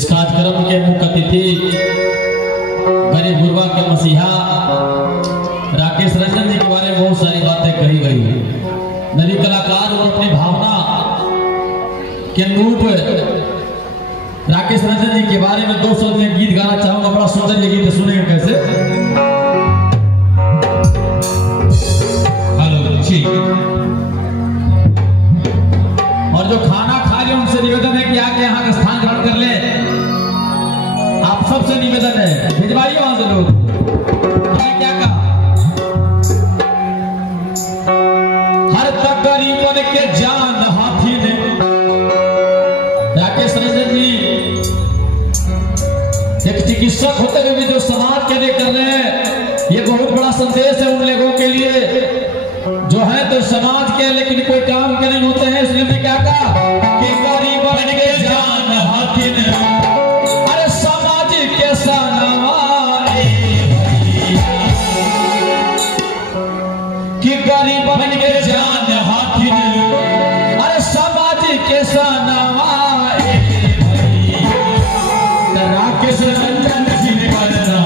इस कार्यक्रम के मुख्य अतिथि गरीब गुरबा के मसीहा राकेश रंजन जी के बारे में बहुत सारी बातें कही गई है। नवी कलाकार और अपनी भावना के अनुरूप राकेश रंजन जी के बारे में 2 शब्द में गीत गाना चाहूंगा। बड़ा सुंदर ये गीत सुनेंगे कैसे। हेलो ठीक। और जो खाना खा रहे उनसे निवेदन है कि आके यहाँ का स्थान ग्रहण कर ले। आप सबसे निवेदन है, भिजवाइए वहां से लोग। हमने क्या कहा, हर तक गरीबन के जान हाथी ने। राकेश रंजन जी एक चिकित्सक होते हुए भी जो समाज के लिए कर रहे हैं, ये बहुत बड़ा संदेश है उन लोगों के लिए जो है तो समाज के लेकिन कोई काम के नहीं होते हैं। इसलिए मैं क्या कहा कि गरीबन के जान हाथी ने, अरे समाज के सनवारे कि गरीबन के जान हाथी ने, अरे समाज के सनवारे राकेश रंजन जी ने करना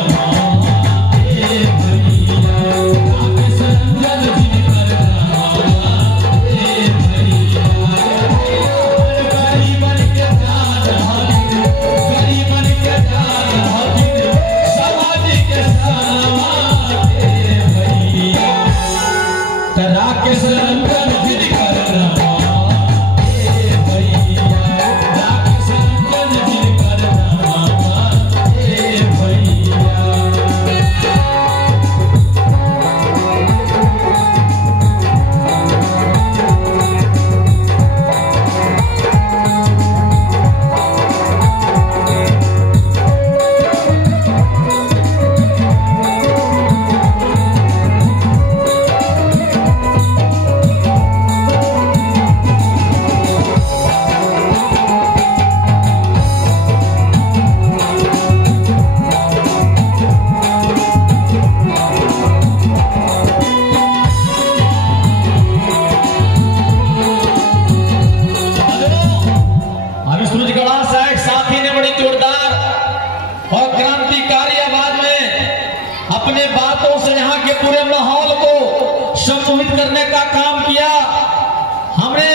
अपने बातों से यहाँ के पूरे माहौल को सम्मोहित करने का काम किया हमने।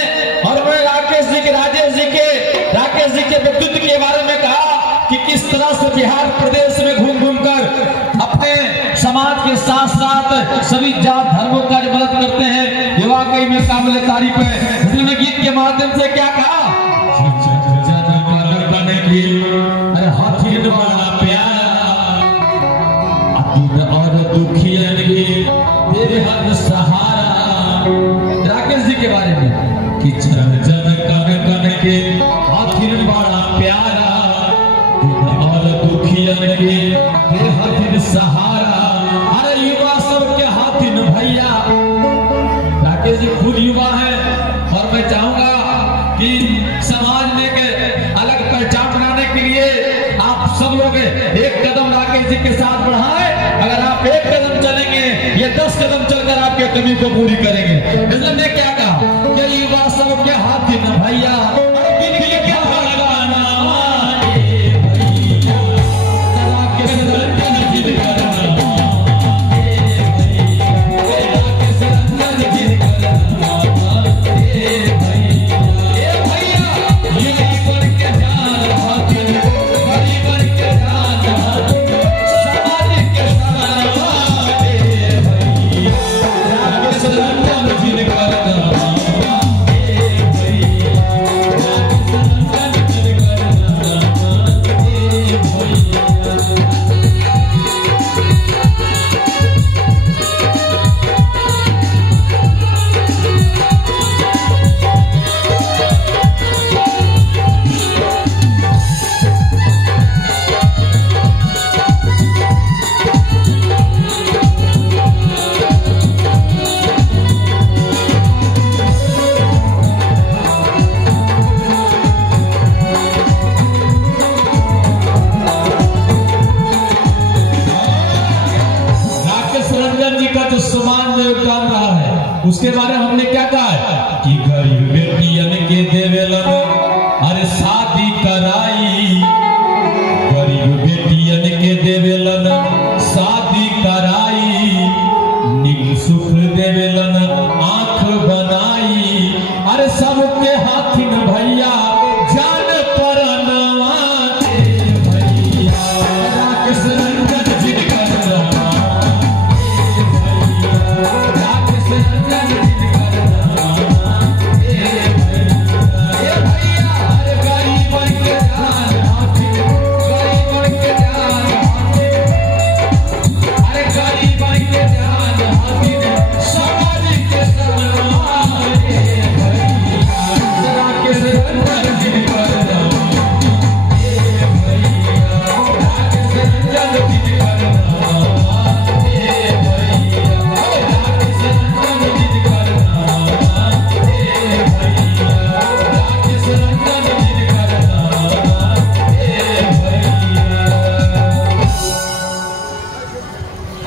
और मैं राकेश जी के व्यक्तित्व के बारे में कहा कि किस तरह से बिहार प्रदेश में घूम घूम कर अपने समाज के साथ साथ सभी जात धर्मों का मदद करते हैं। ये वाकई में काबिल तारीफ है। इसलिए गीत के माध्यम से क्या कहा, हाथी वाला और दुखियन के तेरे हर सहारा। राकेश जी के बारे में कि जन जन कन कन के हाथी बड़ा प्यारा और दुखियन के तेरे हर सहारा। अरे युवा सबके हाथी भैया। राकेश जी खुद युवा है और मैं चाहूंगा कि समाज में के अलग पहचान बनाने के लिए आप सब लोग एक कदम राकेश जी के साथ बढ़ाएं। अगर आप एक कदम चलेंगे ये 10 कदम चलकर आपके कमी को पूरी करेंगे। इसलिए मैं क्या कहा कि युवा सबके हाथी न भैया, क्या लगाना उसके बारे में हमने क्या कहा है कि गरीब बेटियन के देवेलन अरे शादी कराई सुख देवेलन आंख बनाई, अरे सबके हाथिन भैया जान पर नवा दे भैया, राकेश रंजन जिनकर नाम दे भैया, राकेश रंजन जिनकर नाम दे भैया, अरे गरीबन के जान हाथिन, गरीबन के जान हाथिन, अरे गरीबन के जान हाथिन, समाज के सन्मान दे भैया, राकेश रंजन जिनकर नाम दे भैया, राकेश रंजन जिनकर नाम दे भैया, राकेश रंजन जिनकर नाम दे भैया, राकेश रंजन जिनकर नाम दे भैया।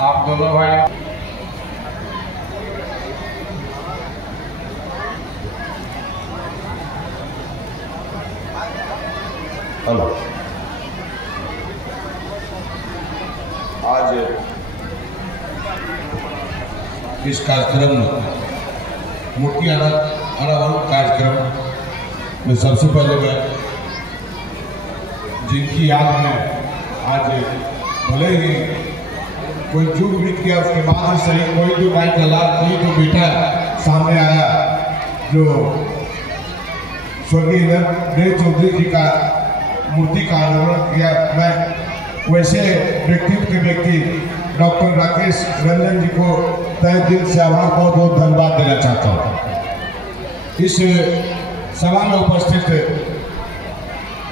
आप दोनों भाई हेलो, आज इस कार्यक्रम में मूर्ति अनावरण कार्यक्रम में सबसे पहले मैं जिनकी याद में आज भले ही कोई चूक भी किया उसके बाद ही सही, कोई तो भाई कला, कोई तो बेटा सामने आया जो स्वर्गीय नरेंद्र चौधरी जी का मूर्ति का अनावरण किया। मैं वैसे व्यक्तित्व के व्यक्ति डॉक्टर राकेश रंजन जी को तहे दिल से आभार बहुत बहुत धन्यवाद देना चाहता हूँ। इस सभा में उपस्थित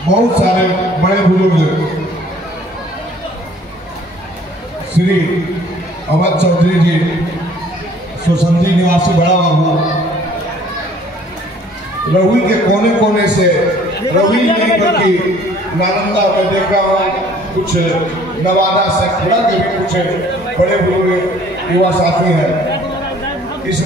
बहुत सारे बड़े बुजुर्ग श्री अवध चौधरी जी, सुसंधी निवासी बड़ा बाबू, रहुई के कोने कोने से, रहुई नहीं बल्कि नालंदा में देख रहा हूँ कुछ नवादा सतपुड़ा के भी कुछ बड़े बुजुर्ग युवा साथी हैं। इस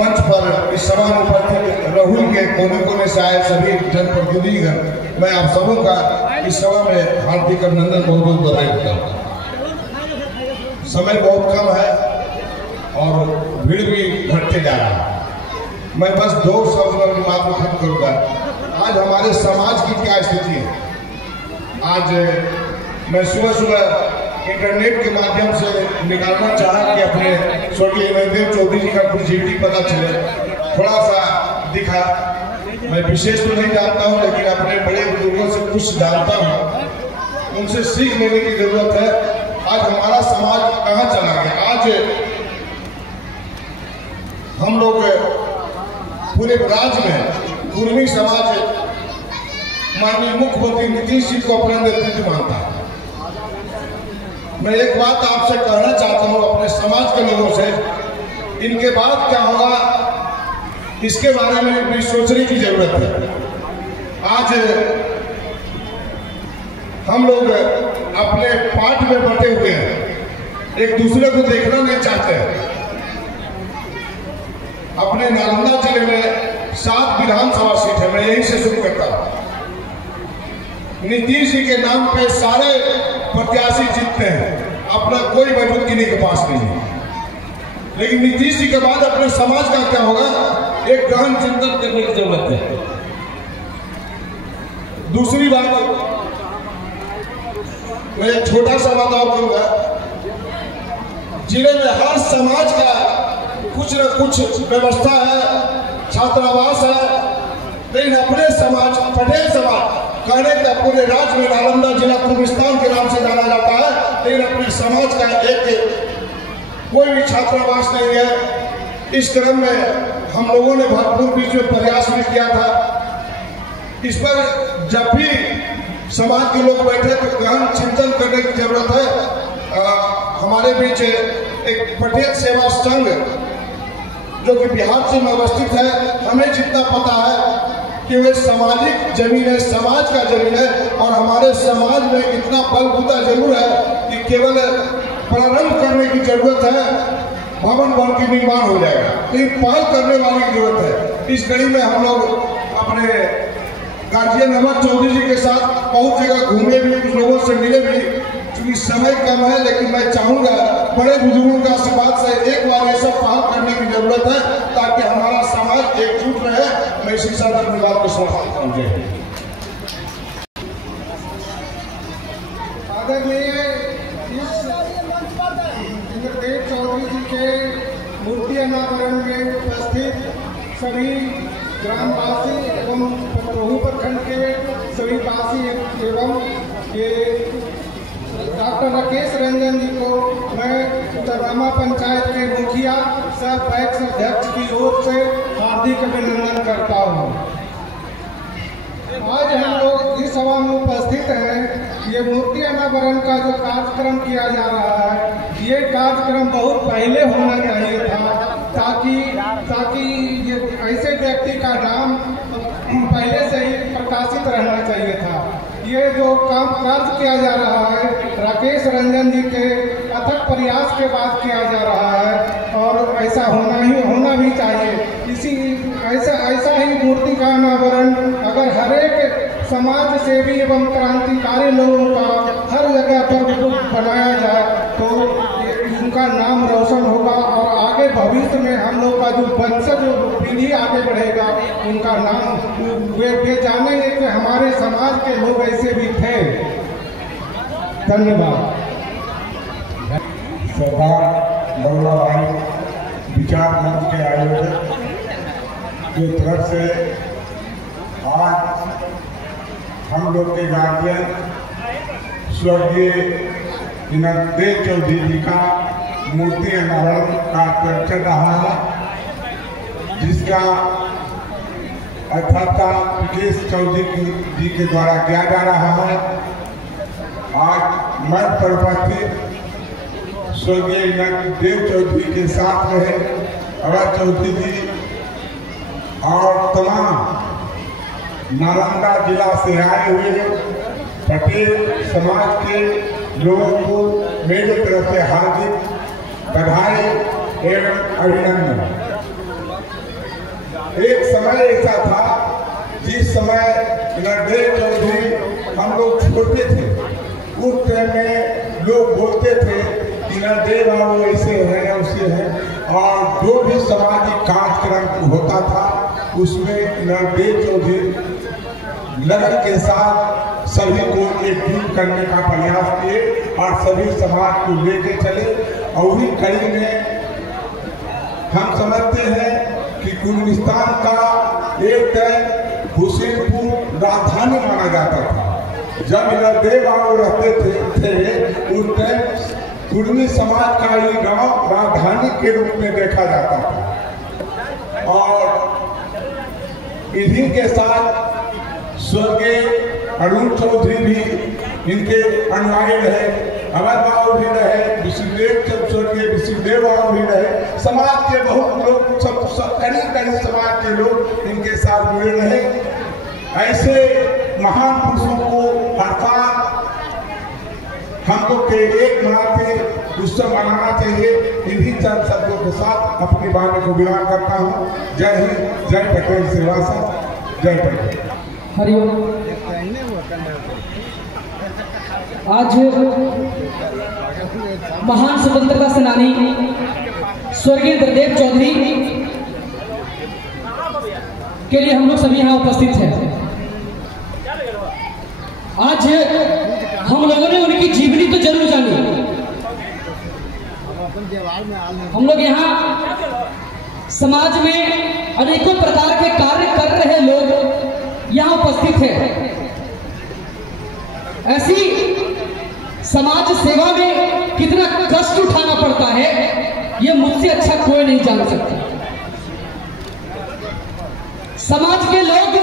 मंच पर इस सभा में उपस्थित रहुई के कोने कोने से आए सभी जनप्रतिनिधिगण, मैं आप सबों का इस सभा में हार्दिक अभिनंदन बहुत बहुत बधाई देता हूँ। समय बहुत कम है और भीड़ भी घटते जा रहा है। मैं बस दो शब्द में बात को खत्म करूंगा। आज हमारे समाज की क्या स्थिति है? आज मैं सुबह सुबह इंटरनेट के माध्यम से निकालना चाहा कि अपने स्वर्गीय नरेंद्र चौधरी जी का कुछ जीवनी पता चले, थोड़ा सा दिखा। मैं विशेष तो नहीं जानता हूँ, लेकिन अपने बड़े बुजुर्गों से कुछ जानता हूँ, उनसे सीख लेने की जरूरत है। आज हमारा समाज कहाँ चला गया? आज हम लोग पूरे राज्य में कुर्मी समाज माननीय मुख्यमंत्री नीतीश जी को अपना नेतृत्व मानता है। मैं एक बात आपसे कहना चाहता हूँ अपने समाज के लोगों से, इनके बाद क्या होगा इसके बारे में भी सोचने की जरूरत है। आज हम लोग अपने पार्ट में बटे हुए हैं, एक दूसरे को देखना नहीं चाहते हैं। अपने नालंदा जिले में 7 विधानसभा सीट है, मैं यहीं से शुरू करता हूं। नीतीश जी के नाम पे सारे प्रत्याशी जीतते हैं, अपना कोई वजूद किन्हीं के पास नहीं है। लेकिन नीतीश जी के बाद अपने समाज का क्या होगा, एक गहन चिंतन करने की जरूरत है। दूसरी बात, मैं एक छोटा सा बात और करूंगा। जिले में हर समाज का कुछ न कुछ व्यवस्था है, छात्रावास है, लेकिन अपने समाज पटेल समाज कहने का पूरे राज्य में नालंदा जिला कुर्मिस्तान के नाम से जाना जाता है, लेकिन अपने समाज का एक कोई भी छात्रावास नहीं है। इस क्रम में हम लोगों ने भरपूर बीच में प्रयास भी किया था। इस पर जब भी समाज के लोग बैठे तो गहन चिंतन करने की जरूरत है। हमारे बीच एक पटेल सेवा संघ जो कि बिहार से अवस्थित है, हमें जितना पता है कि वे सामाजिक जमीन है, समाज का जमीन है, और हमारे समाज में इतना बलबूता जरूर है कि केवल प्रारंभ करने की जरूरत है, भवन भवन की निर्माण हो जाएगा, लेकिन पहल करने वाली की जरूरत है। इस कड़ी में हम लोग अपने गार्जियन अवध चौधरी जी के साथ बहुत जगह घूमे भी, कुछ लोगों से मिले भी। चूंकि समय कम है, लेकिन मैं चाहूंगा बड़े बुजुर्गों का आशीर्वाद से एक बार ये सब पहल करने की जरूरत है ताकि हमारा समाज एकजुट रहे। मैं इसी साथ अपनी बात को समाप्त करूंगा। इंद्रदेव चौधरी जी के मूर्ति अनावरण में उपस्थित सभी ग्रामवासी एवं पटरोही प्रखंड के सभी वासी एवं ये डॉक्टर राकेश रंजन जी को मैं उत्तररामा पंचायत के मुखिया सह पैक्स अध्यक्ष की ओर से हार्दिक अभिनंदन करता हूँ। आज हम लोग इस सभा में उपस्थित हैं। ये मूर्ति अनावरण का जो कार्यक्रम किया जा रहा है, ये कार्यक्रम बहुत पहले होना चाहिए था ताकि ये ऐसे व्यक्ति का नाम पहले से ही प्रकाशित रहना चाहिए था। ये जो काम कार्य किया जा रहा है राकेश रंजन जी के अथक प्रयास के बाद किया जा रहा है और ऐसा होना भी चाहिए। ऐसा ही मूर्ति का अनावरण अगर हरेक समाज सेवी एवं क्रांतिकारी लोगों का हर जगह पर बनाया जाए तो उनका नाम रोशन होगा और आगे भविष्य में हम लोग का जो वंशज पीढ़ी आगे बढ़ेगा उनका नाम वे जानेंगे कि हमारे समाज के लोग ऐसे भी थे। धन्यवाद। सरदार वल्लभ भाई विचार मंच के आयोजक की तरफ से आज हम लोग के गार्जियन स्वर्गीय इंद्रदेव चौधरी जी का मूर्ति अनावरण कार्यक्रम चल रहा है, जिसका अध्यक्षता राकेश चौधरी जी के द्वारा किया जा रहा है। आज मध्य प्रवर्तित स्वर्गीय इंद्रदेव चौधरी के साथ रहे अवध चौधरी जी और तमाम नालंदा जिला से आए हुए पटेल समाज के लोगों को मेरी तरफ से हार्दिक बधाई एवं अभिनंदन। एक समय ऐसा था जिस समय इंद्रदेव चौधरी हम लोग छोटे थे, उस टाइम में लोग बोलते थे इंद्रदेव बाबू ऐसे हैं वैसे हैं, और जो भी सामाजिक कार्यक्रम होता था उसमें इंद्रदेव चौधरी लगन के साथ सभी को एकजुट करने का प्रयास किए और सभी समाज को लेके चले। और उसी कड़ी में हम समझते हैं कि कुर्मिस्तान का एक टाइम हुसैनपुर राजधानी माना जाता था। जब इंद्रदेव बाबू रहते थे उस टाइम कुर्मी समाज का ये गांव राजधानी के रूप में देखा जाता था। और इन्हीं के साथ स्वर्गीय अरुण चौधरी भी इनके अनुयायी रहे, अवध बाबू भी रहे, स्वर्गीय विष्णुदेव बाबू भी रहे। समाज के बहुत लोग सब कई समाज के लोग इनके साथ जुड़े रहे। ऐसे महान पुरुषों को अर्थात हम लोग के एक मनाते उत्सव मनाना चाहिए। इन्हीं चंद शब्दों के साथ अपनी वाणी को विराम करता हूँ। जय हिंद, जय पटेल सेवा सर, जय पटेल। हरिओम। आज महान स्वतंत्रता सेनानी स्वर्गीय इंद्रदेव चौधरी के लिए हम लोग सभी यहाँ उपस्थित हैं। आज हम लोगों ने उनकी जीवनी तो जरूर जानी, हम लोग यहाँ समाज में अनेकों प्रकार के कार्य कर रहे लोग यहाँ उपस्थित हैं। ऐसी समाज सेवा में कितना कष्ट उठाना पड़ता है ये मुझसे अच्छा कोई नहीं जान सकता। समाज के लोग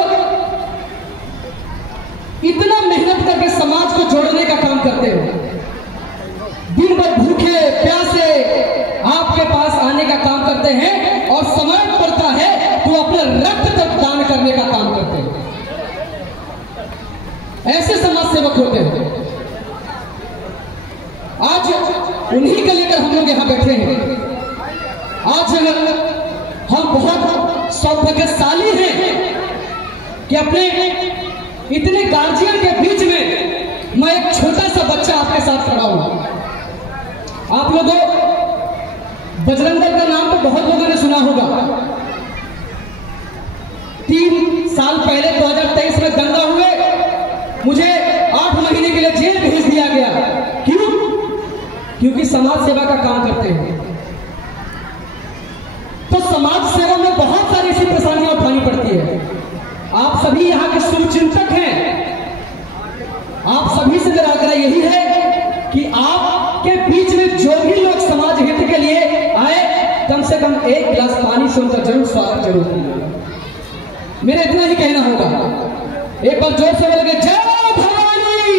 इतना मेहनत करके समाज को जोड़ने का काम करते हैं, दिन भर भूखे प्यासे आपके पास आने का काम करते हैं और समय पड़ता है तो अपने रक्त तक दान करने का काम करते हैं। ऐसे समाज सेवक होते हैं। आज उन्हीं के लेकर हम लोग यहाँ बैठे हैं। आज हम बहुत सौभाग्यशाली हैं कि अपने इतने गार्जियन के बीच में मैं एक छोटा सा बच्चा आपके साथ खड़ा हूं। आप लोगों बजरंग दल का नाम तो बहुत लोगों ने सुना होगा। 3 साल पहले 2023 में दंगा हुए, मुझे 8 महीने के लिए जेल भेज दिया गया। क्यों? क्योंकि समाज सेवा का काम करते हैं। तो समाज सेवा में बहुत सारी ऐसी परेशानियां उठानी पड़ती है। आप सभी यहाँ के शुभचिंतक हैं। आप सभी से मेरा आग्रह यही है कि आपके बीच में जो भी लोग समाज हित के लिए आए, कम से कम 1 गिलास पानी से उनका जरूर स्वागत जरूर कीजिए। मेरा इतना ही कहना होगा। एक बार जोर से बोलेंगे जय भवानी,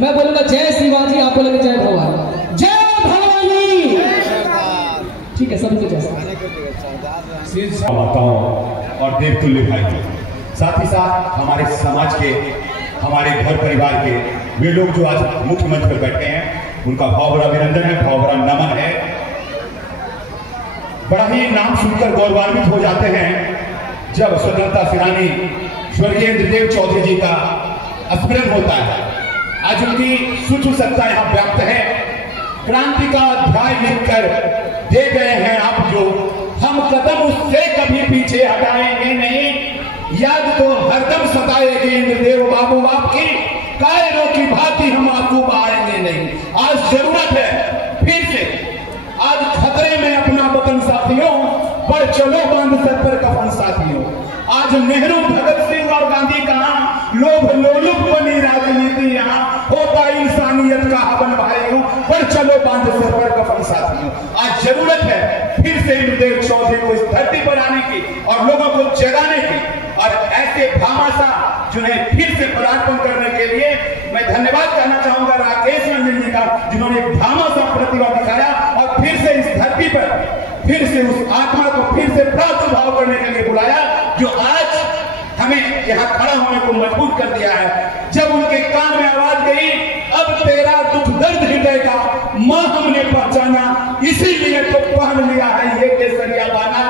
मैं बोलूंगा जय शिवाजी, आप बोलेंगे जय भवानी, जय भवानी। ठीक है, सभी को जैसा माताओं और देवतुल्य भाई, साथ ही साथ हमारे समाज के, हमारे घर परिवार के वे लोग जो आज मुख्य मंच पर बैठे हैं, उनका भावभरा अभिनंदन है, भावभरा नमन है। बड़ा ही नाम सुनकर गौरवान्वित हो जाते हैं जब स्वतंत्रता सेनानी स्वर्गीय इंद्रदेव चौधरी जी का स्मरण होता है। आज उनकी सूक्ष्म सत्ता यहाँ व्याप्त है। क्रांति का अध्याय लिखकर दे गए हैं आप जो, हम कदम उससे कभी पीछे हटाएंगे नहीं। याद तो हरदम सताएंगे इंद्रदेव बाबू आपकी, कायरों की भांति हम आपको बहाएंगे नहीं। आज जरूरत है फिर से, आज खतरे में अपना वतन साथियों, पर चलो बांध सर पर कफन साथियों। आज नेहरू, भगत सिंह और गांधी कहाँ, लोभ लोलुप बनी राजनीति यहाँ, होता इंसानियत का हवन भाइयों, पर चलो बांध सर पर कफन साथियों। आज जरूरत है फिर से इंद्रदेव चौधरी को इस धरती पर आने की और लोगों को जगाने की, और ऐसे भामाशाह जिन्हें फिर से पदार्पण करने के लिए मैं धन्यवाद कहना चाहूंगा राकेश रंजन जी का, जिन्होंने भामाशाह प्रतिभा दिखाया और फिर से इस धरती पर फिर से उस आत्मा को फिर से प्रादुर्भाव करने के लिए बुलाया, जो आज हमें यहाँ खड़ा होने को मजबूर कर दिया है। जब उनके कान में आवाज गई, अब तेरा दुख दर्द हृदय का मां हमने पहचाना, इसीलिए तो पहन लिया है ये केसरिया बाना,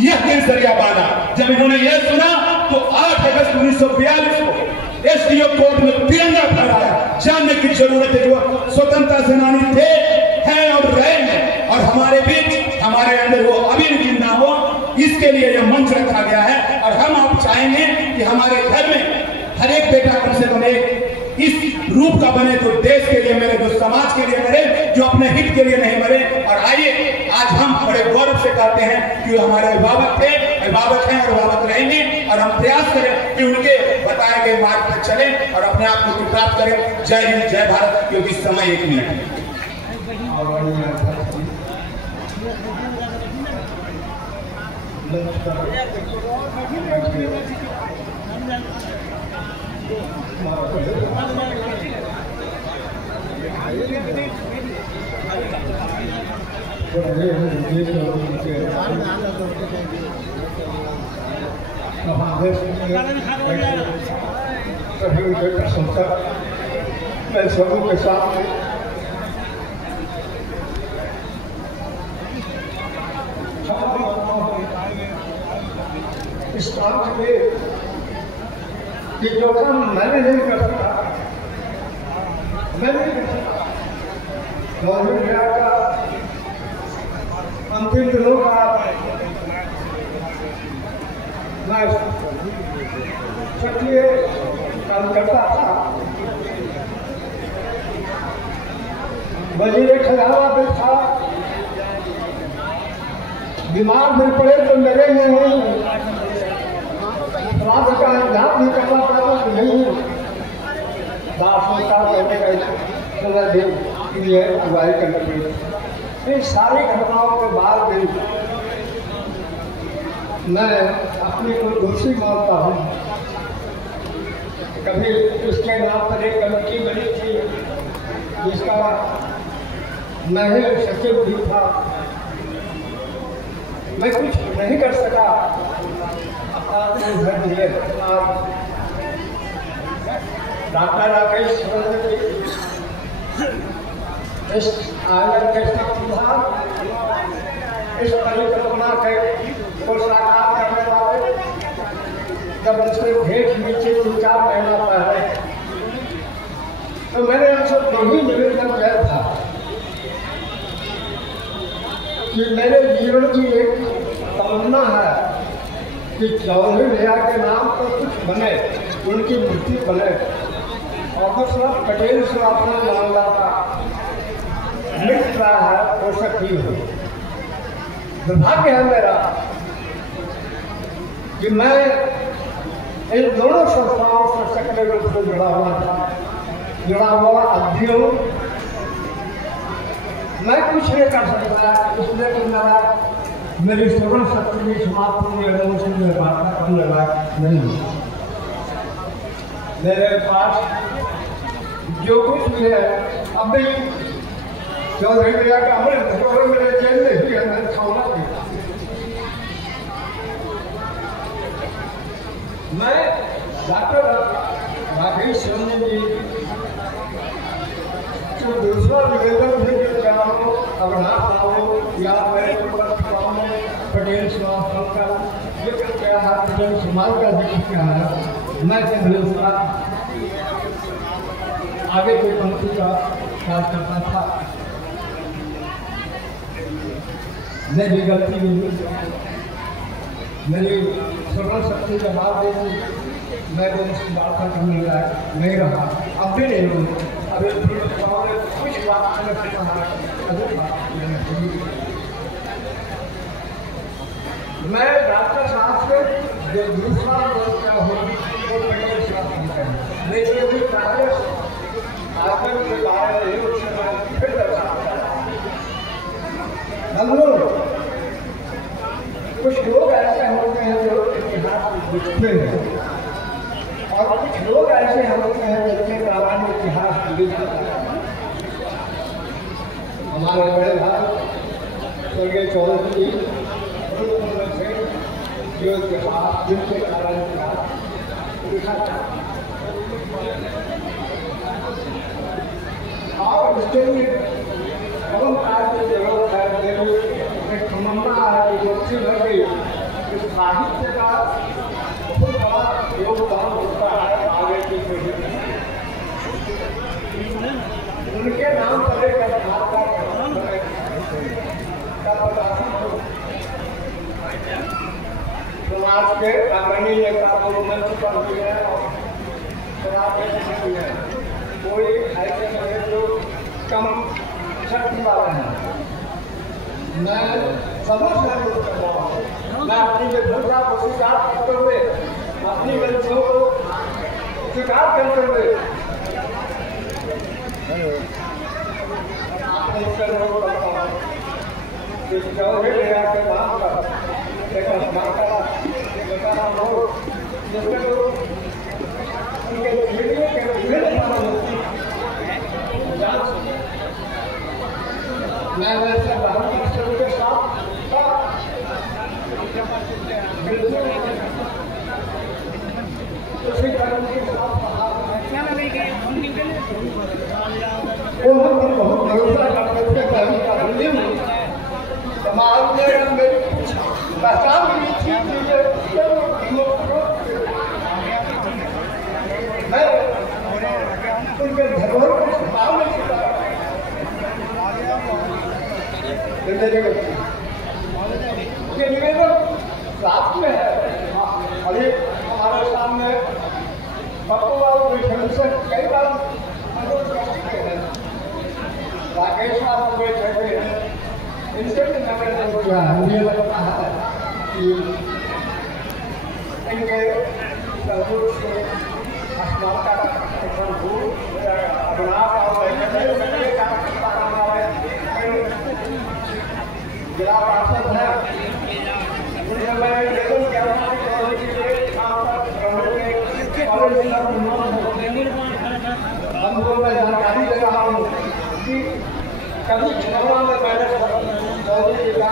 यह केसरिया बाना। जब इन्होंने यह सुना तो 8 अगस्त 1942 को एसडीओ कोर्ट में तिरंगा फहराया। जानने की जरूरत है जो स्वतंत्रता सेनानी थे, हैं और रहे हैं, और हमारे बीच, हमारे अंदर वो अभी जिंदा हो, इसके लिए यह मंच रखा गया है। और हम आप चाहेंगे कि हमारे घर में हर एक बेटा कम से कम इस रूप का बने, जो देश के लिए मरे, जो समाज के लिए मरे, जो अपने हित के लिए नहीं मरे। और आइए आज हम बड़े गौरव से कहते हैं कि हमारे अभिभावक थे, अभिभावक हैं और अभिभावक रहेंगे, और हम प्रयास करें कि उनके बताए गए मार्ग पर चलें और अपने आप को प्राप्त करें। जय हिंद, जय भारत। क्योंकि समय 1 मिनट है। मैं सबों के साथ इस काम के लिए कि जो काम मैंने नहीं कर सकता, मैं नहीं कर सकता। गवर्नमेंट विभाग का अंतिम दिनों का मैं सक्रिय काम करता था। वजीर खजाना भी था, बीमार भी पड़े तो लगे हुए हैं, रात का इंतजाम नहीं करना पड़ा तो नहीं, दार्शनिकता कहने का लिए अगुवाई करनी पड़ी। इन सारी घटनाओं के बाद भी मैं अपने को दोषी मानता हूँ। कभी उसके नाम पर एक कमेटी बनी थी जिसका मैं ही सचिव भी था, मैं कुछ नहीं कर सका। डॉक्टर राकेश इस आयोजन के संविधान, इस परिकल्पना को साकार करने वाले, जब उसके भेंट नीचे 2-4 महीना पहले कि मेरे जीवन की एक तमन्ना है कि चौधरी भैया के नाम पर कुछ बने, उनकी मूर्ति बने। और दूसरा पटेल से अपना मामला का मिट रहा है, वो सही हो। दुर्भाग्य है मेरा कि मैं इन दोनों संस्थाओं से सक्रिय रूप से जुड़ा हुआ अभी हूँ। मैं कुछ नहीं कर सकता, इसलिए कि मेरी श्रवण शक्ति भी समाप्त होने में वार्ता करने लायक नहीं है। मेरे पास जो कुछ भी है, अभी चौधरी भैया का अमृत धरोहर मेरे जेल में ही है, मैंने खाना दिया। मैं डॉक्टर राकेश रंजन जी को दूसरा निवेदन भी कर रहा हूँ, अविनाश राव या मेरे पटेल समाज का जिक्र किया है, पटेल समाज का जिक्र किया है। मैं दूसरा आगे की पंक्ति का कार्य करता था, मेरी गलती नहीं, मेरी श्रवण शक्ति का भाव देगी, मैं तो उसकी वार्ता करने लायक नहीं रहा, अब भी नहीं हूँ। अभी कुछ बात मैं डॉक्टर साहब से जो दूसरा वर्ग क्या हो वो पटेल साहब है, लेकिन भी कार्य आकर के बारे में उससे मैं फिर हम लोग कुछ लोग ऐसे होते हैं जो इतिहास लिखते हैं, और कुछ लोग ऐसे होते हैं जिनके दौरान इतिहास लिखते हैं। हमारे बड़े भाई स्वर्गीय चौधरी जी जो इतिहास जिनके कारण लिखा था, और इसके लिए कलम कार्य की जरूरत है। एक तमन्ना है जो अच्छी लग गई, इस साहित्य का बहुत बड़ा योगदान होता है आगे की पीढ़ी में। उनके नाम पर एक समाज के अग्रणी नेता को मंच पर भी है और समाज के है, कोई ऐसे नहीं जो कम शक्ति वाले हैं। मैं समझ नहीं कर रहा हूँ, मैं अपनी विफलता को स्वीकार करते हुए, अपनी गलतियों को स्वीकार करते हुए आपने चौधरी भैया के नाम पर एक बताना हो, जिसमें लोग उनके वीडियो के विभिन्न मैं वैसे के साथ उसी कारण के साथ बहुत भरोसा करते थे। समाज में मेरी पहचान हुई थी, मैं उनके धरोहर को संभाल नहीं सकता। निवेदन साथ में है, अभी हमारे सामने से कई बार अनुरोध कर चुके हैं, राकेश साहब बैठे हुए हैं, इनसे भी निवेदन हो गया है। मुझे लगता है कि इनके सहयोग से आसमान का जिला पार्षद है, उनसे मैं निवेदन कर रहा हूँ हमको मैं जानकारी दे रहा हूँ कि कभी चुनाव में मैंने चौधरी जी का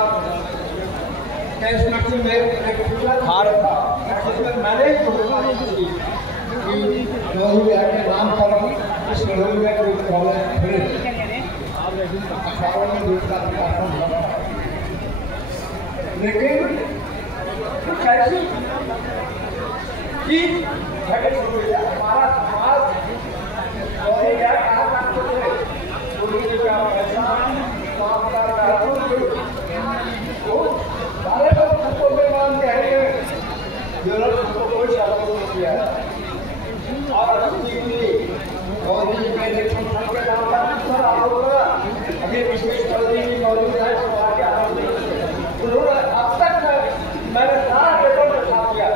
कैशमेंट में एक हार था, जिसमें मैंने ही घोषणा की कि चौधरी जी के नाम पर इस नगर में कोई कॉलेज खुले, लेकिन कुछ ऐसी चीज हमारा समाज क्या कहा करते थे, और रस्सी की चौधरी के नेतृत्व के नाम पर आरोप लगा। अभी विशेष चौधरी की मौजूद है, उन्होंने अब तक मैंने सारा पेपर में छाप दिया।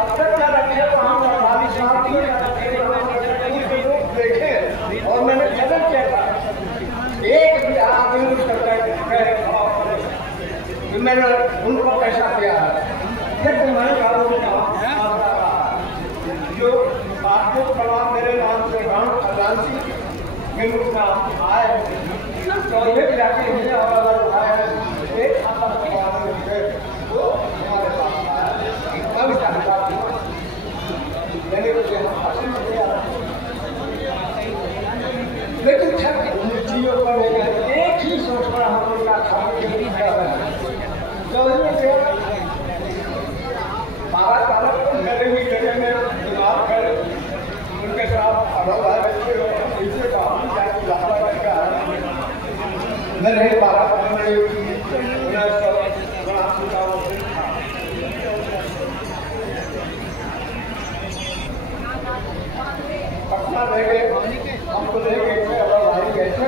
अब तक क्या रखे तो हम देखे और मैंने चलन किया था, एक भी आदमी मैंने उनको पैसा दिया है। फिर मैं जो पासपोर्ट बनवा मेरे नाम से गाँव खजानसी मेरे नाम आए टॉयलेट जाके मुझे और अगर उठाया एक खाता वो हमारे पास आया, तब इसका हिसाब मैंने लेकिन चीजों पर एक ही सोच पर हम लोग का खाने बारह साल मेरे भी जगह में दिमाग कर उनके साथ मैं नहीं पा रहा। पटना ले गए, हमको ले गए भाई कैसे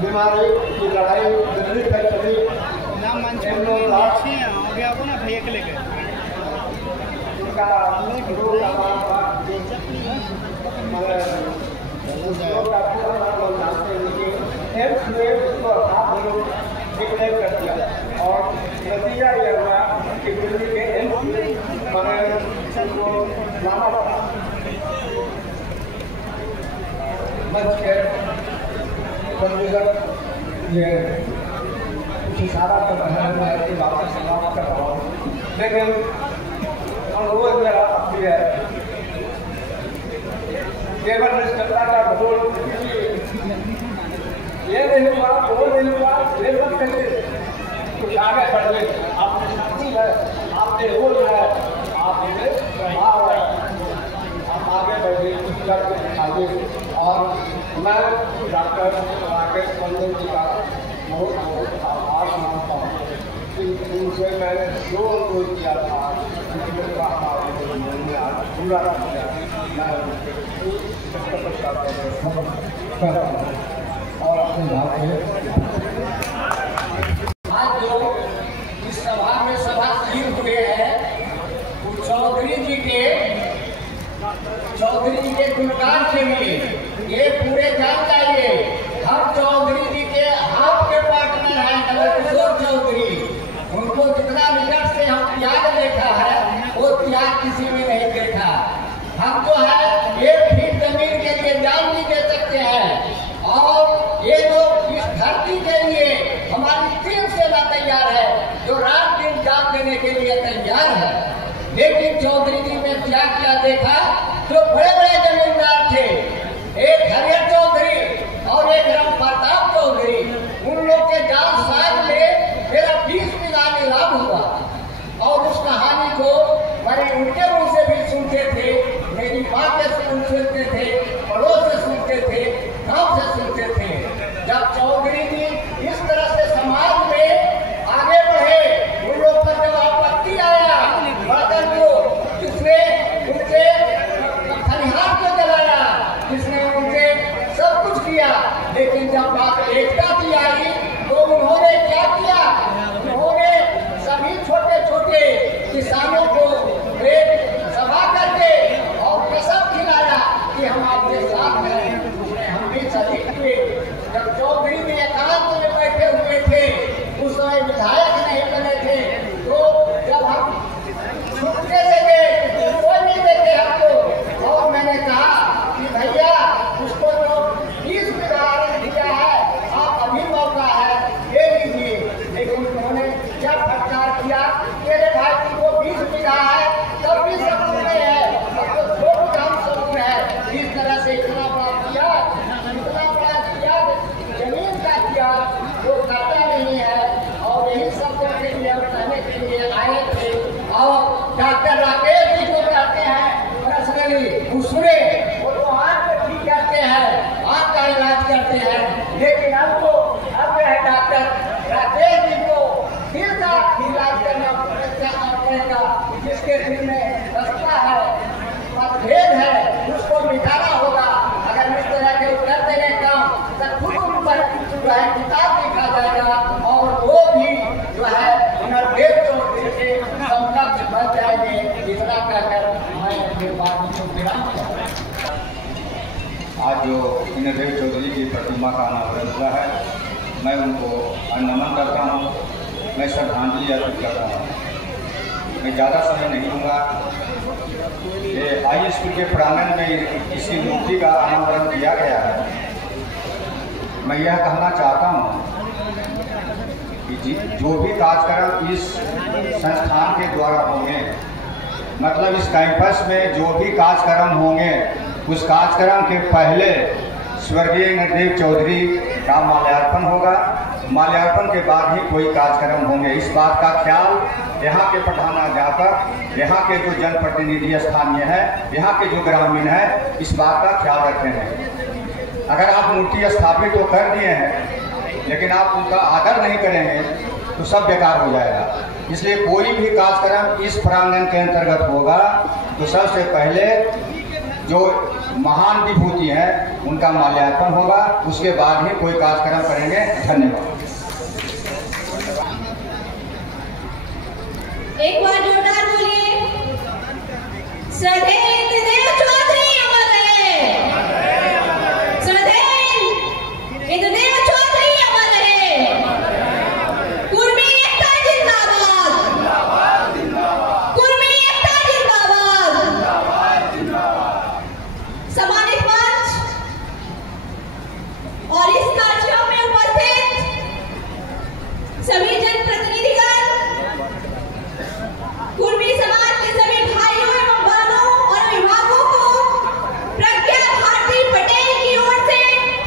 बीमारी की लड़ाई दिल्ली तक चली। भैया के लेके और नतीजा यह हुआ कि दिल्ली के एम्स में लाना पड़ा। मंच के ये कुछ इशारा कर रहा है, मैं ऐसी बातें समाप्त कर रहा हूँ, लेकिन अनुरोध मेरा आपसे है केवल निष्ठता का ढोल ये नहीं हुआ, वो नहीं हुआ, ये मत करिए, कुछ आगे बढ़े। आपने शक्ति है, आपने रोल है, आपने स्वभाव है, आप आगे बढ़े, कुछ करके दिखाइए। और मैं डॉक्टर राकेश मंदिर जी का बहुत बहुत आभार मानता हूँ कि उनसे मैंने जो अनुरोध किया था पूरा किया। मैं और अपने भाव आज जो इस सभा में सभा शहीद हुए हैं वो चौधरी जी के गुणगान के लिए ये पूरे जान चाहिए। हर चौधरी जी के आपके पार्टनर हैं नवकिशोर चौधरी, उनको जितना निकट से हम त्याग देखा है वो त्याग किसी में नहीं देखा। हम जो है एक फीट जमीन के लिए जान भी दे सकते हैं और ये लोग इस धरती के लिए हमारी 3 सेना तैयार है जो रात दिन जान देने के लिए तैयार है। लेकिन चौधरी जी में क्या देखा, जो बड़े बड़े जमींदार थे, एक हरिहर चौधरी और एक राम प्रताप चौधरी, उन लोग के जान साथ में मेरा 20 बीघा नीलाम हुआ। और उस कहानी को मैंने उनके मुंह से भी सुनते थे, मेरी माँ के सुनते थे, पड़ोस से सुनते थे, गांव से सुनते थे। जब चौधरी जी इस तरह से समाज में आगे बढ़े, उन लोग पर जब आपत्ति आया बर्तन को, जिसने उनके खलिहान को जलाया, जिसने उनके के बीच में रास्ता है, भेद है, उसको मिटाना होगा। अगर इस तरह के उत्तर देने का तो खुद उन पर जो है किताब लिखा जाएगा और वो भी जो है नरदेव चौधरी के समकक्ष बन जाएंगे। इतना कहकर मैं अपनी बात को विराम करता हूं। आज जो नरदेव चौधरी की प्रतिमा का अनावरण हुआ है, मैं उनको नमन करता हूँ, मैं श्रद्धांजलि अर्पित करता हूँ। मैं ज़्यादा समय नहीं लूँगा। ये हाई स्कूल के प्रांगण में इसकी मूर्ति का अनावरण किया गया है। मैं यह कहना चाहता हूँ कि जो भी कार्यक्रम इस संस्थान के द्वारा होंगे, मतलब इस कैंपस में जो भी कार्यक्रम होंगे, उस कार्यक्रम के पहले स्वर्गीय नरदेव चौधरी का माल्यार्पण होगा। माल्यार्पण के बाद ही कोई कार्यक्रम होंगे। इस बात का ख्याल यहाँ के प्रधानाध्यापक, यहाँ के जो जनप्रतिनिधि स्थानीय है, यहाँ के जो ग्रामीण है, इस बात का ख्याल रखते हैं। अगर आप मूर्ति स्थापित तो कर दिए हैं, लेकिन आप उनका आदर नहीं करेंगे तो सब बेकार हो जाएगा। इसलिए कोई भी कार्यक्रम इस प्रांगण के अंतर्गत होगा तो सबसे पहले जो महान विभूति हैं उनका माल्यार्पण होगा, उसके बाद ही कोई कार्यक्रम करेंगे। धन्यवाद। एक बार जोरदार बोलिए। श्रद्धेय इंद्रदेव चौधरी अमर रहे। श्रद्धेय इंद्रदेव चौधरी अमर रहे। कुर्मी एकता जिंदाबाद। कुर्मी एकता जिंदाबाद। सम्मानित मंच और इस कार्यक्रम में उपस्थित सभी जनप्रतिनिधिगण, कुर्मी समाज के सभी भाइयों एवं बहनों और विभागों को प्रज्ञा भारती पटेल की ओर से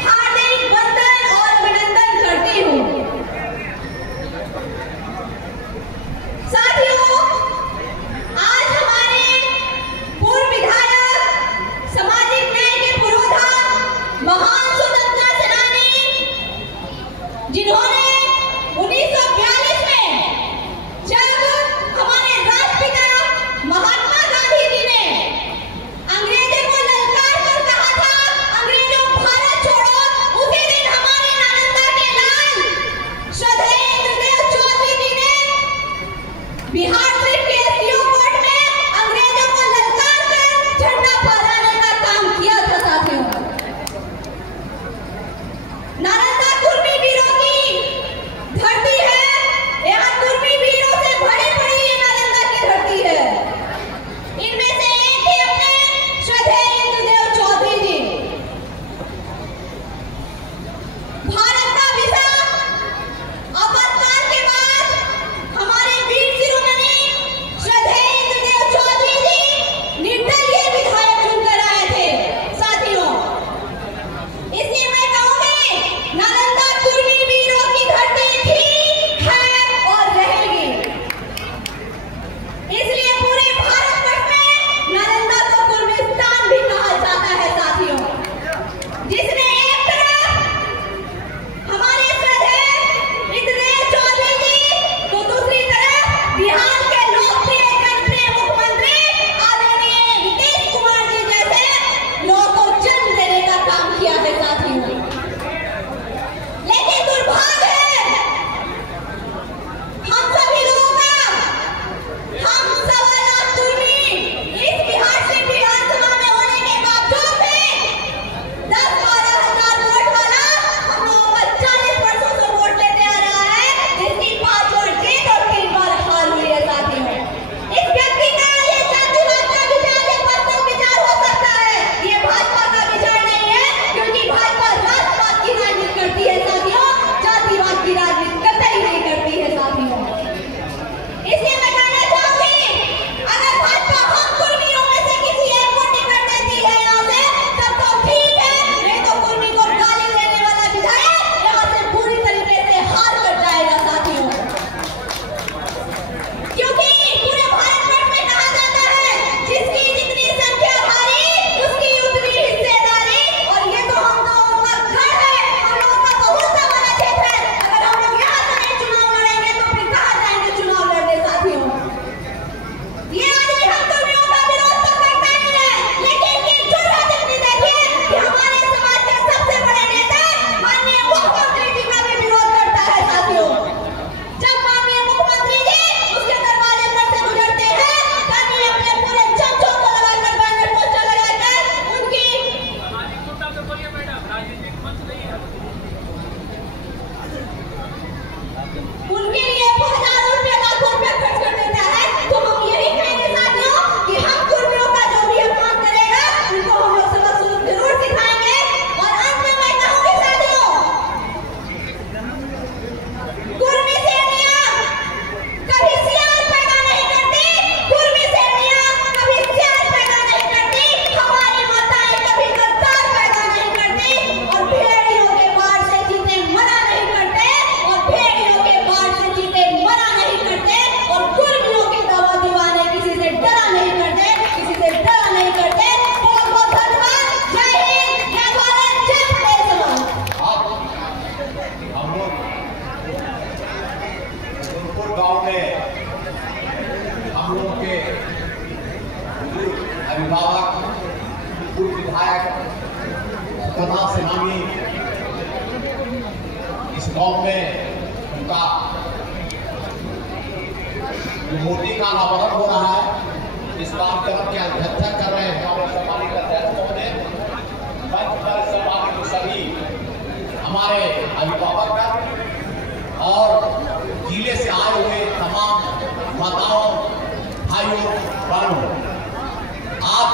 हार्दिक वंदन और अभिनंदन करती हूँ। साथियों, आज हमारे पूर्व विधायक, सामाजिक न्याय के पुरोधा, महान स्वतंत्रता सेनानी, जिन्होंने 1942 में जब हमारे राष्ट्रपिता महात्मा गांधी जी ने अंग्रेजों को ललकार कर कहा था, अंग्रेजों भारत छोड़ो, उसी दिन हमारे नालंदा के लाल श्रद्धेय इंद्रदेव चौधरी जी ने बिहार शरीफ के एसडीओ कोर्ट में अंग्रेजों को ललकार कर झंडा फहराने का काम किया था। साथियों, नालंदा कुर्मी वीरों की धरती है गांव में हम लोगों के अभिभावक, पूर्व विधायक प्रताप सेनानी इस गांव में उनका जो मूर्ति का अनावरण हो रहा है, इस कार्यक्रम के अध्यक्षता कर रहे हैं गांव समाज के अध्यक्ष महोदय, मंच पर सभा के सभी हमारे अभिभावक और जिले से आए हुए तमाम माताओं, भाइयों, बहनों, आज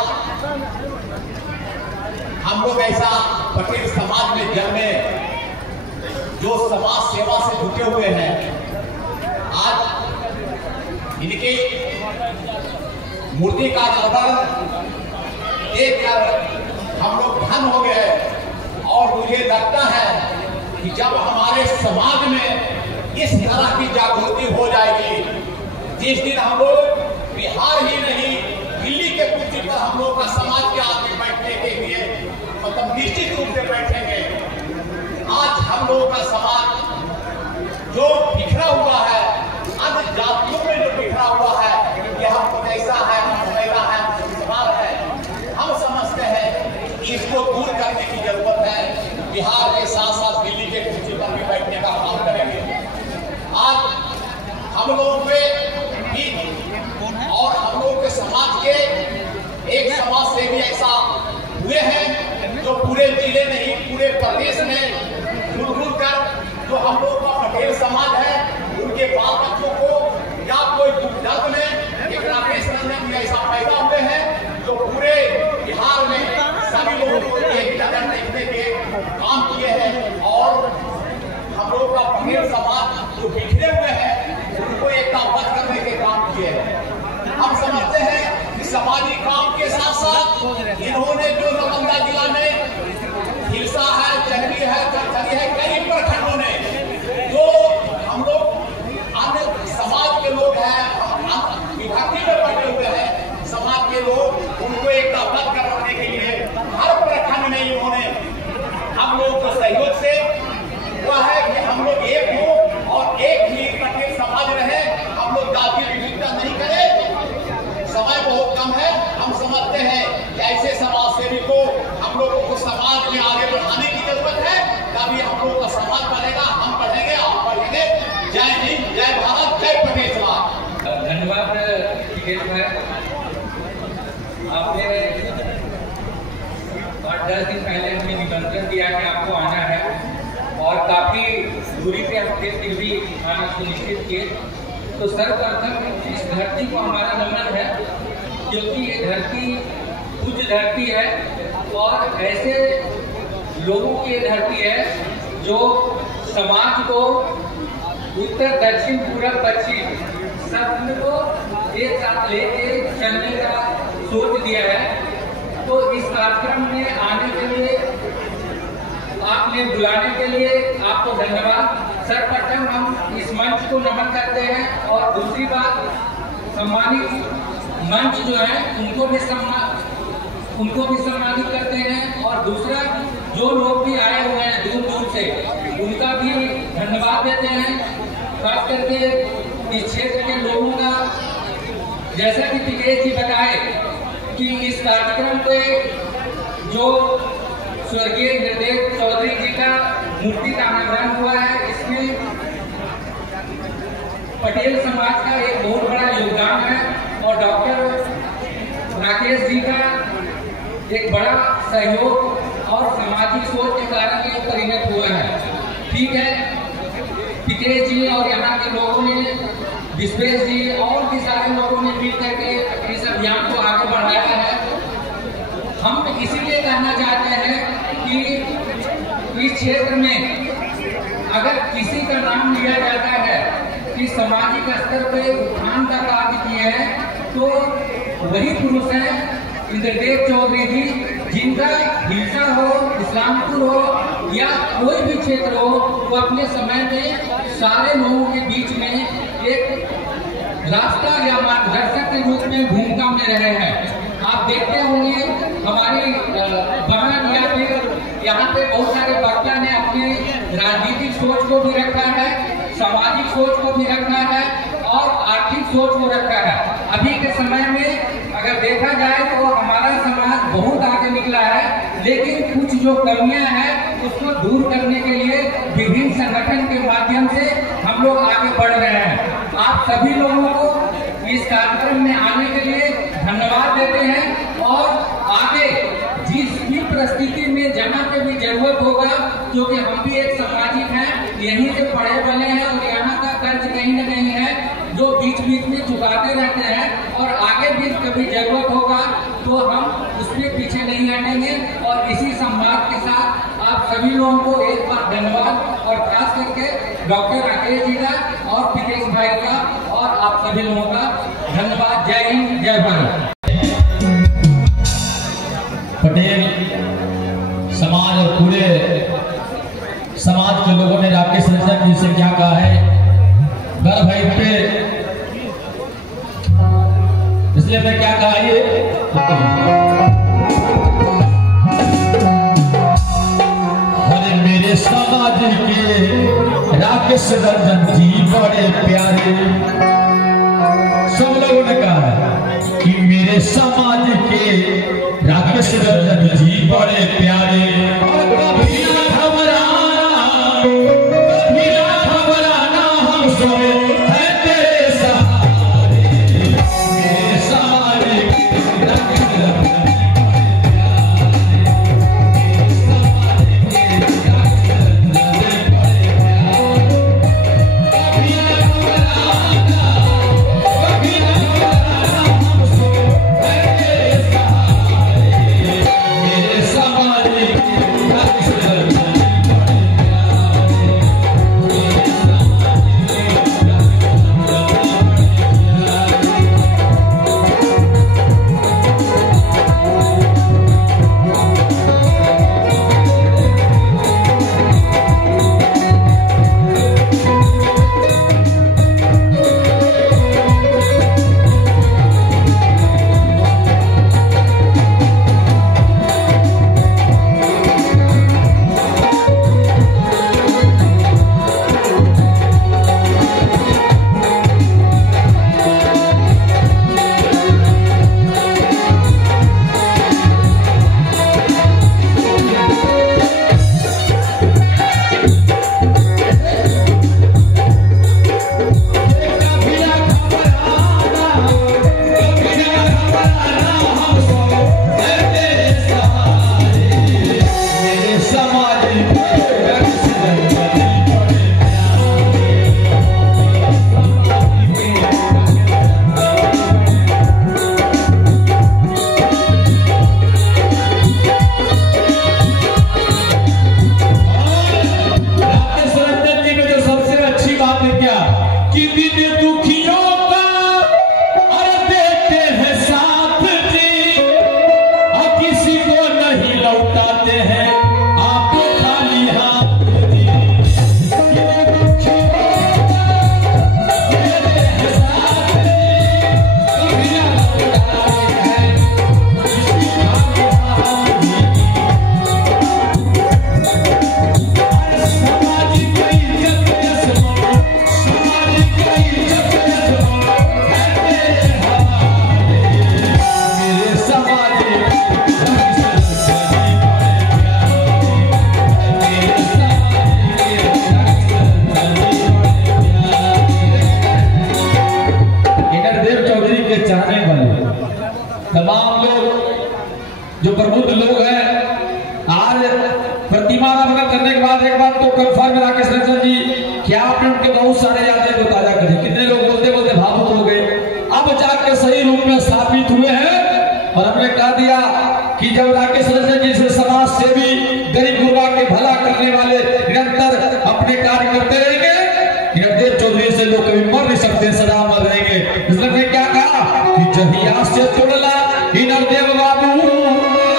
हम लोग ऐसा पटेल समाज में जन्मे जो समाज सेवा से जुटे हुए हैं, आज इनके मूर्ति का अनावरण देखकर हम लोग धन्य हो गए। और मुझे लगता है कि जब हमारे समाज में इस तरह की जागृति हो जाएगी, जिस दिन हम लोग बिहार ही नहीं दिल्ली के कुर्सी पर हम लोग का समाज के आगे बैठने के लिए मतलब निश्चित रूप से बैठेंगे। आज हम लोगों का समाज जो बिखरा हुआ है, अन्य जातियों में जो बिखरा हुआ है, कि हम ऐसा है, महिला है, मुसलमान है, हम समझते हैं इसको दूर करने की जरूरत है। बिहार के साथ साथ दिल्ली के कुर्सी पर भी बैठने का काम करेंगे। आज हम लोगों पे भी और हम लोगों के समाज के एक समाज सेवी ऐसा हुए हैं जो पूरे जिले नहीं पूरे प्रदेश में घूम कर जो हम लोग का पटेल समाज है, उनके बाल बच्चों को या कोई दर्द में एक राकेश रंजन भी ऐसा पैदा हुए हैं जो पूरे बिहार में सभी लोगों को एक नजर देखने के काम किए हैं। और हम लोग का पटेल समाज जो बिखरे हुए हैं उनको एकताबद्ध करने के काम किए हैं। हम समझते हैं कि समाजी काम के साथ साथ इन्होंने जो नालंदा जिला में हिलसा है, चंडी है, चरखरी है, कई प्रखंडों ने जो हम लोग अन्य समाज के लोग हैं, विभक्ति में बैठे हुए हैं समाज के लोग, उनको एकताबद्ध करवाने के लिए हर प्रखंड में इन्होंने हम लोग को सहयोग से हुआ है कि हम लोग एक हो और एक ही पटेल समाज रहे, हम लोग जाति विविधता नहीं करें। समय बहुत कम है, हम समझते हैं कि ऐसे समाज सेवी को हम लोगों को समाज में आगे बढ़ाने की जरूरत है, तभी हम लोग का समाज बढ़ेगा, हम बढ़ेंगे, आप बढ़ेंगे। जय हिंद, जय भारत, जय पटेल समाज। धन्यवाद टिकेश भाई, आपने 8-10 दिन पहले हमें निमंत्रण दिया कि आपको आना है और काफी दूरी पे हम फिर भी आना सुनिश्चित किए। तो सर्वप्रथम इस धरती को हमारा नमन है, क्योंकि ये धरती पूज्य धरती है और ऐसे लोगों की धरती है जो समाज को उत्तर, दक्षिण, पूरब, पश्चिम सबको एक साथ लेके चलने का सोच दिया है। तो इस कार्यक्रम में आने के लिए, आपने बुलाने के लिए आपको धन्यवाद। सर्वप्रथम हम इस मंच को नमन करते हैं और दूसरी बात, सम्मानित मंच जो है उनको भी सम्मानित करते हैं। और दूसरा, जो लोग भी आए हुए हैं दूर दूर से, उनका भी धन्यवाद देते हैं। खास करके इस क्षेत्र के लोगों का, जैसा कि टिकेश जी बताए कि इस कार्यक्रम पे जो स्वर्गीय इंद्रदेव चौधरी जी का मूर्ति का अनावरण हुआ है, इसमें पटेल समाज का एक बहुत बड़ा योगदान है और डॉक्टर राकेश जी का एक बड़ा सहयोग और सामाजिक सोच के कारण ये परिणत हुआ है। ठीक है, टिकेश जी और यहाँ के लोगों ने, विश्वेश जी और भी सारे लोगों ने मिल करके इस अभियान को आगे बढ़ाया है। हम इसीलिए कहना चाहते हैं कि इस क्षेत्र में अगर किसी का नाम लिया जाता है कि सामाजिक स्तर पे उत्थान का कार्य किए हैं, तो वही पुरुष है इंद्रदेव चौधरी जी, जिनका हिलसा हो, इस्लामपुर हो या कोई भी क्षेत्र हो, वो अपने समय में सारे लोगों के बीच में एक रास्ता या मार्गदर्शक के रूप में भूमिका में रहे हैं। आप देखते होंगे हमारी बहन या फिर यहाँ पे बहुत सारे वक्ता ने अपने राजनीतिक सोच को भी रखा है, सामाजिक सोच को भी रखा है और आर्थिक सोच को रखा है। अभी के समय में अगर देखा जाए तो हमारा समाज बहुत आगे निकला है, लेकिन कुछ जो कमियां हैं उसको दूर करने के लिए विभिन्न संगठन के माध्यम से हम लोग आगे बढ़ रहे हैं। आप सभी लोगों को इस कार्यक्रम में आने के लिए धन्यवाद देते हैं और आगे जिस भी परिस्थिति में जहाँ पे भी जरूरत होगा, क्योंकि हम भी एक सामाजिक हैं, यहीं से पढ़े बने हैं और यहाँ का कर्ज कहीं न कहीं है जो बीच बीच में चुकाते रहते हैं और आगे भी कभी जरूरत होगा तो हम उसके पीछे नहीं हटेंगे। और इसी संवाद के साथ आप सभी लोगों को एक बार धन्यवाद और खास करके डॉक्टर राकेश जी का और पीकेश भाई का और आप सभी लोगों का धन्यवाद। जय हिंद, जय भारत। पटेल समाज और पूरे समाज के लोगों ने राकेश रंजन जी से क्या कहा है, गर्व है पे, इसलिए मैं क्या कहा ये अरे मेरे समाज के राकेश रंजन जी बड़े प्यारे। सब लोगों ने कहा है कि मेरे समाज के राकेश रंजन जी बड़े प्यारे। और कभी ना घबराना, कभी ना घबराना, हम सब है तेरे सहारे। मेरे समाज के राकेश रंजन बहुत सारे यादें को ताजा करें। कितने लोग बोलते बोलते भावुक हो गए, अब जाके सही रूप में स्थापित हुए हैं। और हमने कह दिया कि जब राकेश रंजन जी से समाज सेवी, गरीब गुरबा के भला करने वाले निरंतर अपने कार्य करते रहेंगे, इनरदेव चौधरी से लोग कभी मर नहीं सकते, सदा मर रहेंगे। इसलिए मैं क्या कहा कि जहिया से तोड़ला इनरदेव बाबू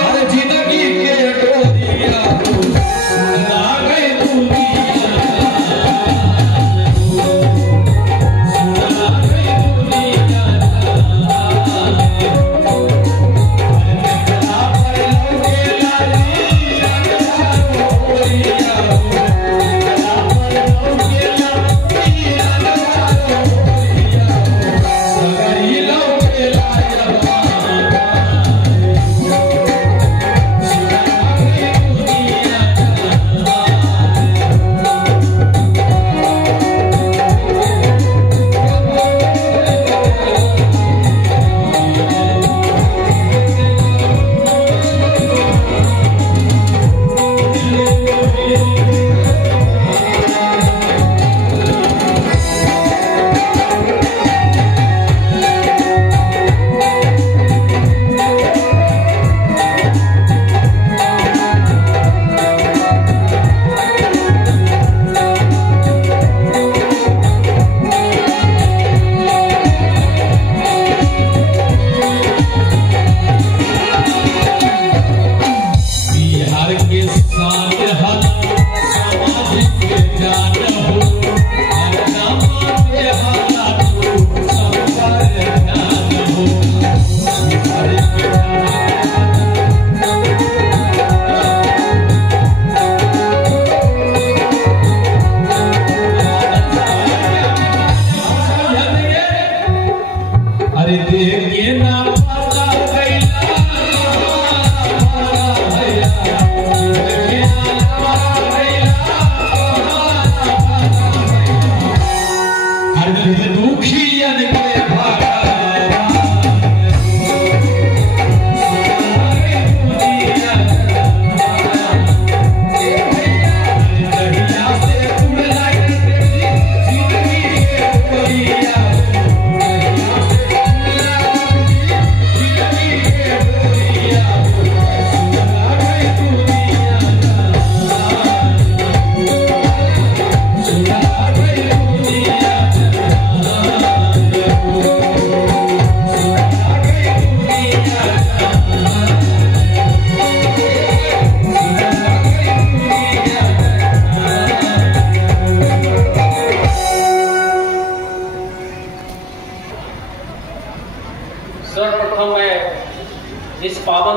अरे जिंदगी के डोरिया सुना गए दुनिया। दिल दुखियन के भागा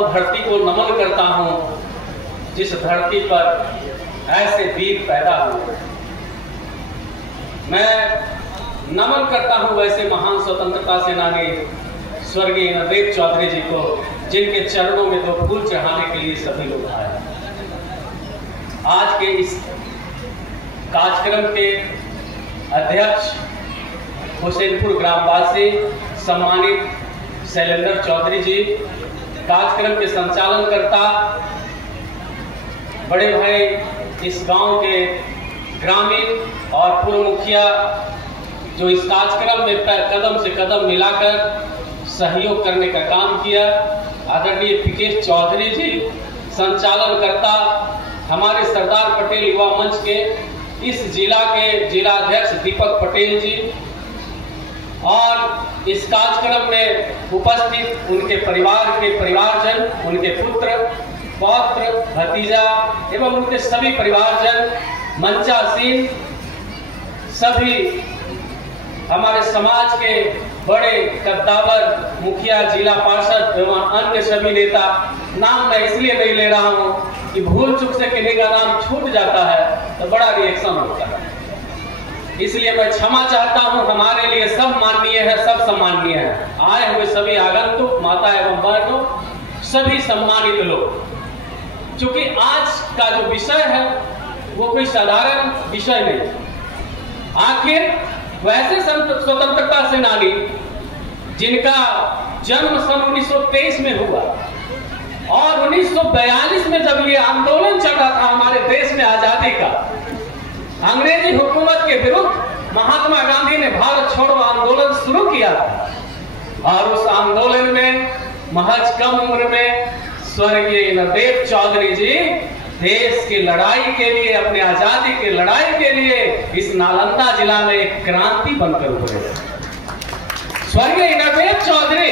धरती को नमन करता हूं, जिस धरती पर ऐसे वीर पैदा हुए। मैं नमन करता हूं वैसे महान स्वतंत्रता सेनानी स्वर्गीय नरदेव चौधरी जी को, जिनके चरणों में 2 फूल चढ़ाने के लिए सभी लोग आए। आज के इस कार्यक्रम के अध्यक्ष हुसैनपुर ग्रामवासी सम्मानित शैलेंद्र चौधरी जी, कार्यक्रम के संचालन करता बड़े भाई इस गांव के ग्रामीण और पूर्व मुखिया जो इस कार्यक्रम में कदम से कदम मिलाकर सहयोग करने का काम किया, आदरणीय पीकेश चौधरी जी संचालन करता, हमारे सरदार पटेल युवा मंच के इस जिला के जिलाध्यक्ष दीपक पटेल जी, और इस कार्यक्रम में उपस्थित उनके परिवार के परिवारजन, उनके पुत्र पौत्र भतीजा एवं उनके सभी परिवारजन, मंचासीन सभी हमारे समाज के बड़े कद्दावर मुखिया, जिला पार्षद एवं अन्य सभी नेता। नाम मैं इसलिए नहीं ले रहा हूं कि भूल चूक से किसी का नाम छूट जाता है तो बड़ा रिएक्शन होता है, इसलिए मैं क्षमा चाहता हूं। हमारे लिए सब माननीय है, सब सम्माननीय है। आए हुए सभी आगंतुक माता एवं बहनों, सभी सम्मानित लोग, चूंकि आज का जो विषय है वो कोई साधारण विषय नहीं। आखिर वैसे स्वतंत्रता सेनानी जिनका जन्म सन 1923 में हुआ और 1942 में जब ये आंदोलन चल रहा था हमारे देश में आजादी का, अंग्रेजी हुकूमत के विरुद्ध महात्मा गांधी ने भारत छोड़ो आंदोलन शुरू किया और उस आंदोलन में महज कम उम्र में स्वर्गीय नरदेव चौधरी जी देश की लड़ाई के लिए, अपने आजादी की लड़ाई के लिए इस नालंदा जिला में एक क्रांति बनकर उभरे। स्वर्गीय नरदेव चौधरी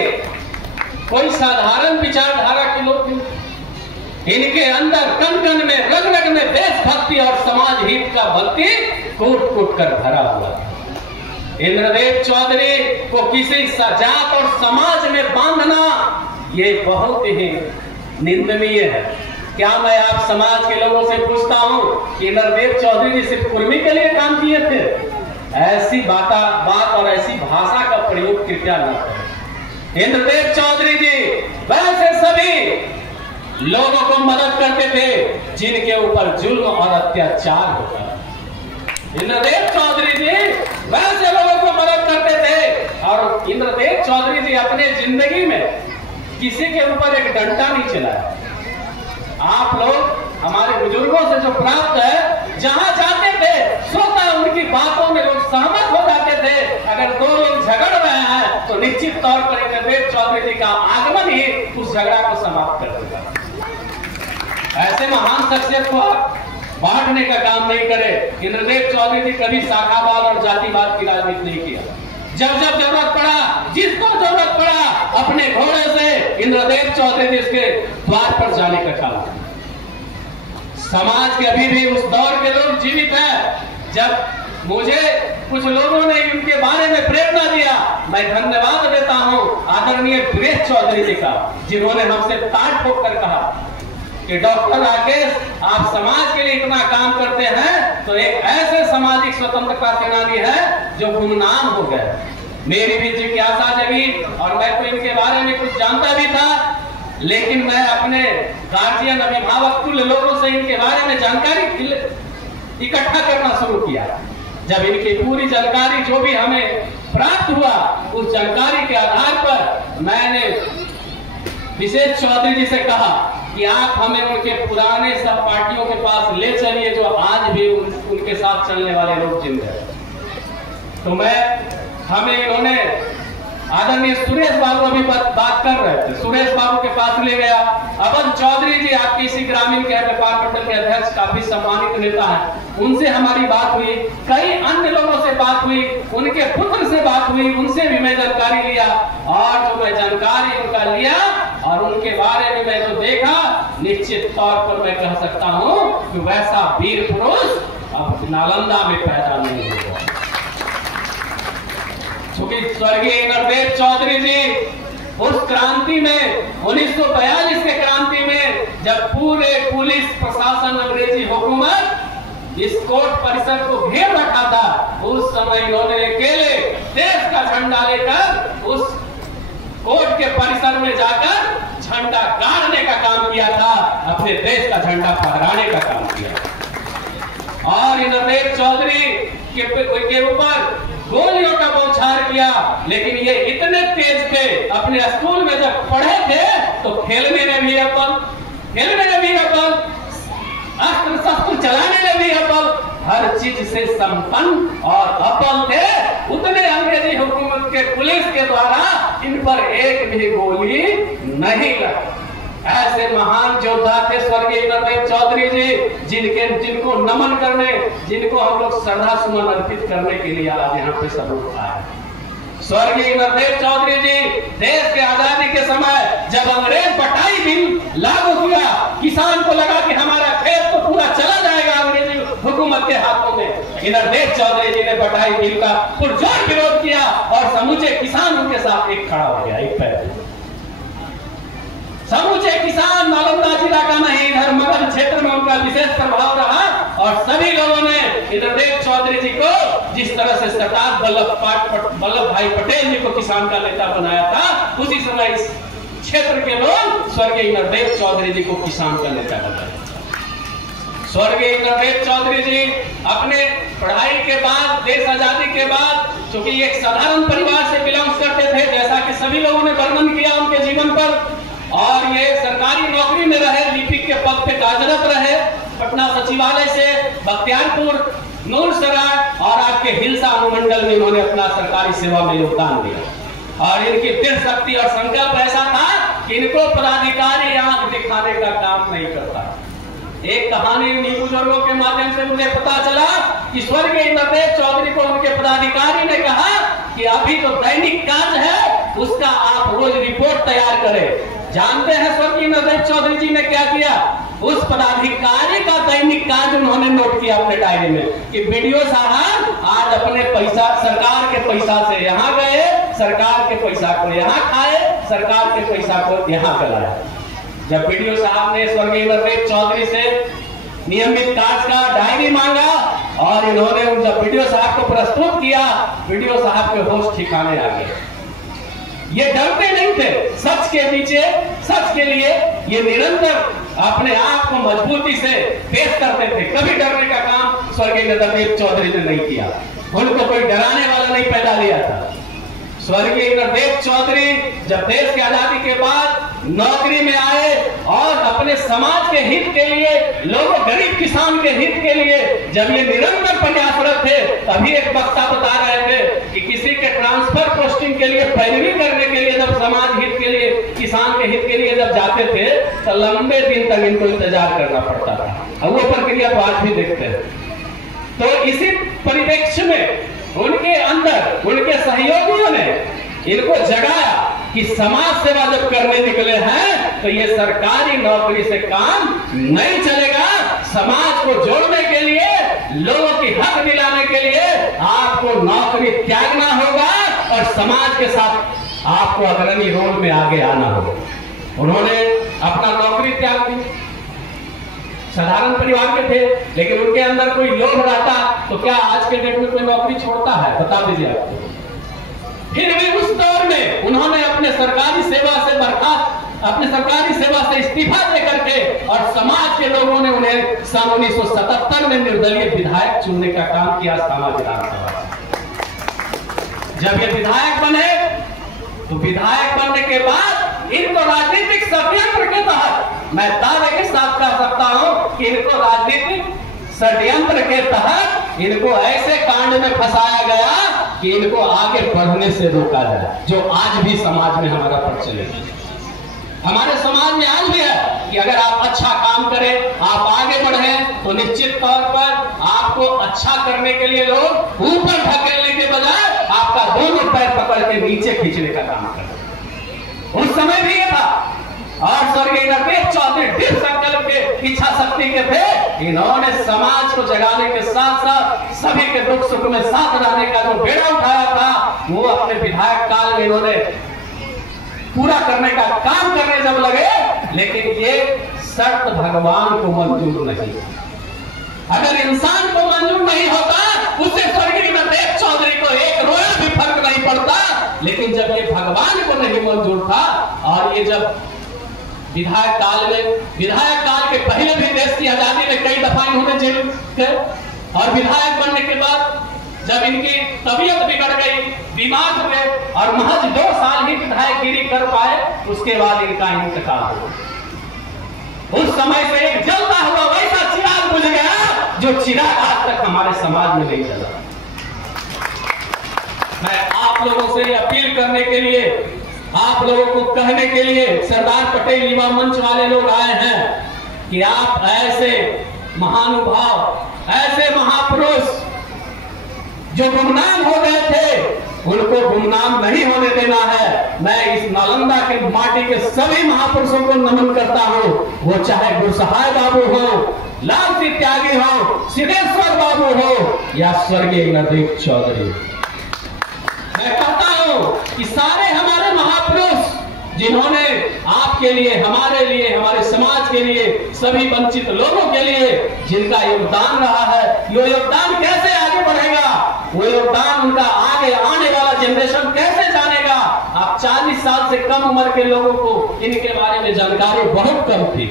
कोई साधारण विचारधारा के लोग नहीं, इनके अंदर कण कण में, रग रग में देशभक्ति और समाज हित का भक्ति कूट कूट कर भरा हुआ। इंद्रदेव चौधरी को किसी जात और समाज में बांधना ये बहुत ही निंदनीय है। क्या मैं आप समाज के लोगों से पूछता हूं कि इंद्रदेव चौधरी जी सिर्फ कुर्मी के लिए काम किए थे? ऐसी बात और ऐसी भाषा का प्रयोग कृपया न करें। इंद्रदेव चौधरी जी वैसे सभी लोगों को मदद करते थे जिनके ऊपर जुल्म और अत्याचार होता है। इंद्रदेव चौधरी जी वैसे लोगों को मदद करते थे और इंद्रदेव चौधरी जी अपने जिंदगी में किसी के ऊपर एक डंडा नहीं चलाया। आप लोग हमारे बुजुर्गों से जो प्राप्त है, जहां जाते थे स्वतः उनकी बातों में लोग सहमत हो जाते थे। अगर 2 लोग झगड़ रहे हैं तो निश्चित तौर पर इंद्रदेव चौधरी जी का आगमन ही उस झगड़ा को समाप्त कर देगा। ऐसे महान शख्सियत को बांटने का काम नहीं करे। इंद्रदेव चौधरी जी कभी शाखावाद और जातिवाद की राजनीति नहीं किया। जब जब जरूरत पड़ा, जिसको जरूरत पड़ा, अपने घोड़े से इंद्रदेव चौधरी जी उसके द्वार पर जाने का काम। समाज के अभी भी उस दौर के लोग जीवित हैं जब मुझे कुछ लोगों ने इनके बारे में प्रेरणा दिया। मैं धन्यवाद देता हूं आदरणीय सुरेश चौधरी जी का, जिन्होंने हमसे ताट ठोक कर कहा कि डॉक्टर राकेश, आप समाज के लिए इतना काम करते हैं तो एक ऐसे सामाजिक स्वतंत्रता सेनानी है जो गुमनाम हो गए। मेरी भी जिज्ञासा जगी और मैं तो इनके बारे में कुछ जानता भी था, लेकिन मैं अपने गार्जियन, अभिभावक तुल्य लोगों से इनके बारे में जानकारी इकट्ठा करना शुरू किया। जब इनकी पूरी जानकारी जो भी हमें प्राप्त हुआ, उस जानकारी के आधार पर मैंने विशेष चौधरी जी से कहा कि आप हमें उनके पुराने सब पार्टियों के पास ले चलिए जो आज भी उनके साथ चलने वाले लोग जिंदा हैं। तो हमें इन्होंने आदरणीय सुरेश बाबू अभी बात कर रहे थे, सुरेश बाबू के पास ले गया। अबन चौधरी जी आपके इसी ग्रामीण के व्यापार मंडल के अध्यक्ष, काफी सम्मानित नेता हैं, उनसे हमारी बात हुई, कई अन्य लोगों से बात हुई, उनके पुत्र से बात हुई, उनसे भी मैं जानकारी लिया और जो मैं जानकारी उनका लिया और उनके बारे में मैं जो देखा, निश्चित तौर पर मैं कह सकता हूं कि वैसा वीर पुरुष अब नालंदा में पैदा नहीं हुआ। क्योंकि स्वर्गीय इंद्रदेव चौधरी जी उस क्रांति में 1942 के क्रांति में जब पूरे पुलिस प्रशासन अंग्रेजी हुकूमत इस कोर्ट परिसर को घेर रखा था, उस समय इन्होंने अकेले देश का झंडा लेकर उस कोर्ट के परिसर में जाकर झंडा गाड़ने का काम किया था, अपने देश का झंडा फहराने का काम किया। और इंद्रदेव चौधरी के ऊपर गोलियों का बौछार किया, लेकिन ये इतने तेज थे, अपने स्कूल में जब पढ़े थे तो खेलने में भी अव्वल, अस्त्र शस्त्र चलाने में भी अव्वल, हर चीज से संपन्न और अव्वल थे। उतने अंग्रेजी हुकूमत के पुलिस के द्वारा इन पर एक भी गोली नहीं लगी। ऐसे महान योद्धा थे स्वर्गीय इंद्रदेव चौधरी जी, जिनको नमन करने, जिनको हम लोग श्रद्धा सुमन अर्पित करने के लिए आज यहाँ पे सब लोग आए। स्वर्गीय इंद्रदेव चौधरी जी देश के आजादी के समय जब अंग्रेज बटाई बिल लागू किया, किसान को लगा कि हमारा खेत तो पूरा चला जाएगा अंग्रेजी हुकूमत के हाथों में, इंद्रदेव चौधरी जी ने बटाई बिल का पुरजोर विरोध किया और समूचे किसान उनके साथ एक खड़ा हो गया, एक पैर। समूचे किसान नालंदा जिला का नहीं, इधर मगध क्षेत्र में उनका विशेष प्रभाव रहा और सभी लोगों ने इंद्रदेव चौधरी जी को जिस तरह से सरदार वल्लभ भाई पटेल जी को किसान का नेता बनाया था, उसी समय इस क्षेत्र के लोग स्वर्गीय इंद्रदेव चौधरी जी को किसान का नेता बनाया। स्वर्गीय इंद्रदेव चौधरी जी अपने पढ़ाई के बाद, देश आजादी के बाद, चूंकि एक साधारण परिवार से बिलोंग करते थे, जैसा कि सभी लोगों ने वर्णन किया उनके जीवन पर, और ये सरकारी नौकरी में रहे, लिपिक के पद पे कार्यरत रहे, पटना सचिवालय से बख्तियारपुर, नूरसराय और आपके हिलसा अनुमंडल में इन्होंने अपना सरकारी सेवा में योगदान दिया। और इनकी दृढ़ शक्ति और संकल्प ऐसा था कि इनको पदाधिकारी आंख दिखाने का काम नहीं करता। एक कहानी इन्हीं बुजुर्गों के माध्यम से मुझे पता चला कि स्वर्गीय इंद्रदेव चौधरी को उनके पदाधिकारी ने कहा कि अभी तो दैनिक कार्य है, उसका आप रोज रिपोर्ट तैयार करें। जानते हैं स्वर्गीय इंद्रदेव चौधरी जी ने क्या किया? उस पदाधिकारी का दैनिक कार्य उन्होंने नोट किया अपने डायरी में कि बीडीओ साहब आज अपने पैसा, सरकार के पैसा से यहाँ गए, सरकार के पैसा को यहाँ खाए, सरकार के पैसा को यहाँ कराया। जब बीडीओ साहब ने स्वर्गीय इंद्रदेव चौधरी से नियमित कार्य का डायरी मांगा और इन्होंने जब बीडीओ साहब को प्रस्तुत किया, बीडीओ साहब के होश ठिकाने आ गए। ये डरते नहीं थे, सच के पीछे, सच के लिए ये निरंतर अपने आप को मजबूती से पेश करते थे। कभी डरने का काम स्वर्गीय इंद्रदेव चौधरी ने नहीं किया, उनको कोई डराने वाला नहीं पैदा दिया था। स्वर्गीय इंद्रदेव चौधरी जब देश की आजादी के बाद नौकरी में आए और अपने समाज के हित के लिए, लोगों, गरीब किसान के हित के लिए जब ये निरंतर प्रयासरत थे, तभी एक वक्ता बता रहे थे कि किसी के ट्रांसफर पोस्टिंग के लिए, पैरवी करने के लिए, जब समाज हित के लिए, किसान के हित के लिए जब जाते थे तो लंबे दिन तक इनको इंतजार करना पड़ता था। और वो प्रक्रिया तो आज भी देखते हैं। तो इसी परिप्रेक्ष्य में उनके अंदर उनके सहयोगियों ने इनको जगाया कि समाज सेवा जब करने निकले हैं तो ये सरकारी नौकरी से काम नहीं चलेगा। समाज को जोड़ने के लिए, लोगों की हक दिलाने के लिए आपको नौकरी त्यागना होगा और समाज के साथ आपको अग्रणी रोल में आगे आना होगा। उन्होंने अपना नौकरी त्याग दी। साधारण परिवार के थे, लेकिन उनके अंदर कोई लोभ रहता तो क्या आज के डेट में कोई नौकरी छोड़ता है? बता दीजिए आपको। फिर भी उस दौर में उन्होंने अपने सरकारी सेवा से बर्खास्त अपने सरकारी सेवा से इस्तीफा दे करके और समाज के लोगों ने उन्हें सन 1977 में निर्दलीय विधायक चुनने का काम किया समाज विधानसभा। जब ये विधायक बने तो विधायक बनने के बाद इनको राजनीतिक षड्यंत्र के तहत, मैं दावे के साथ कह सकता हूं कि इनको राजनीतिक षड्यंत्र के तहत इनको ऐसे कांड में फंसाया गया कि इनको आगे बढ़ने से रोका जाए, जो आज भी समाज में हमारा प्रचलित है। हमारे समाज में आज भी है कि अगर आप अच्छा काम करें, आप आगे बढ़े, तो निश्चित तौर पर आपको अच्छा करने के लिए लोग ऊपर ढकेलने के बजाय आपका दोनों पैर पकड़ के नीचे खींचने का काम करते। उस समय भी ये था। और स्वर्गीय नरदेव चौधरी दृढ़ संकल्प के, इच्छा शक्ति के थे। इन्होंने समाज को जगाने के साथ साथ सभी के दुख सुख में साथ रहने का जो बेड़ा उठाया था, वो अपने विधायक काल में इन्होंने पूरा करने का काम करने जब लगे, लेकिन ये शर्त भगवान को मंजूर नहीं। अगर इंसान को मंजूर नहीं होता, उससे स्वर्गीय नरदेव चौधरी को एक रोया भी फर्क नहीं पड़ता। लेकिन जब ये भगवान को नहीं मंजूर था, और ये जब विधायक काल के पहले भी देश की आजादी में कई दफा इन्होंने जेल थे, और विधायक बनने के बाद जब इनकी तबीयत बिगड़ गई, बीमार हुए और महज 2 साल ही विधायकगिरी कर पाए, उसके बाद इनका इंतकाल हुआ। उस समय से एक जलता हुआ वैसा चिराग बुझ गया जो चिराग आज तक हमारे समाज में नहीं जला। मैं आप लोगों से अपील करने के लिए, आप लोगों को कहने के लिए, सरदार पटेल युवा मंच वाले लोग आए हैं कि आप ऐसे महानुभाव, ऐसे महापुरुष जो गुमनाम हो गए थे, उनको गुमनाम नहीं होने देना है। मैं इस नालंदा के माटी के सभी महापुरुषों को नमन करता हूं, वो चाहे गुरसहाय बाबू हो, लाल सिंह त्यागी हो, सिद्धेश्वर बाबू हो, या स्वर्गीय नरदेव चौधरी। मैं कहता हूं कि सारे हमारे महापुरुष जिन्होंने आपके लिए, हमारे लिए, हमारे समाज के लिए, सभी वंचित लोगों के लिए जिनका योगदान रहा है, ये योगदान कैसे आगे बढ़ेगा, वो योगदान उनका आगे आने वाला जनरेशन कैसे जानेगा। आप 40 साल से कम उम्र के लोगों को इनके बारे में जानकारी बहुत कम थी।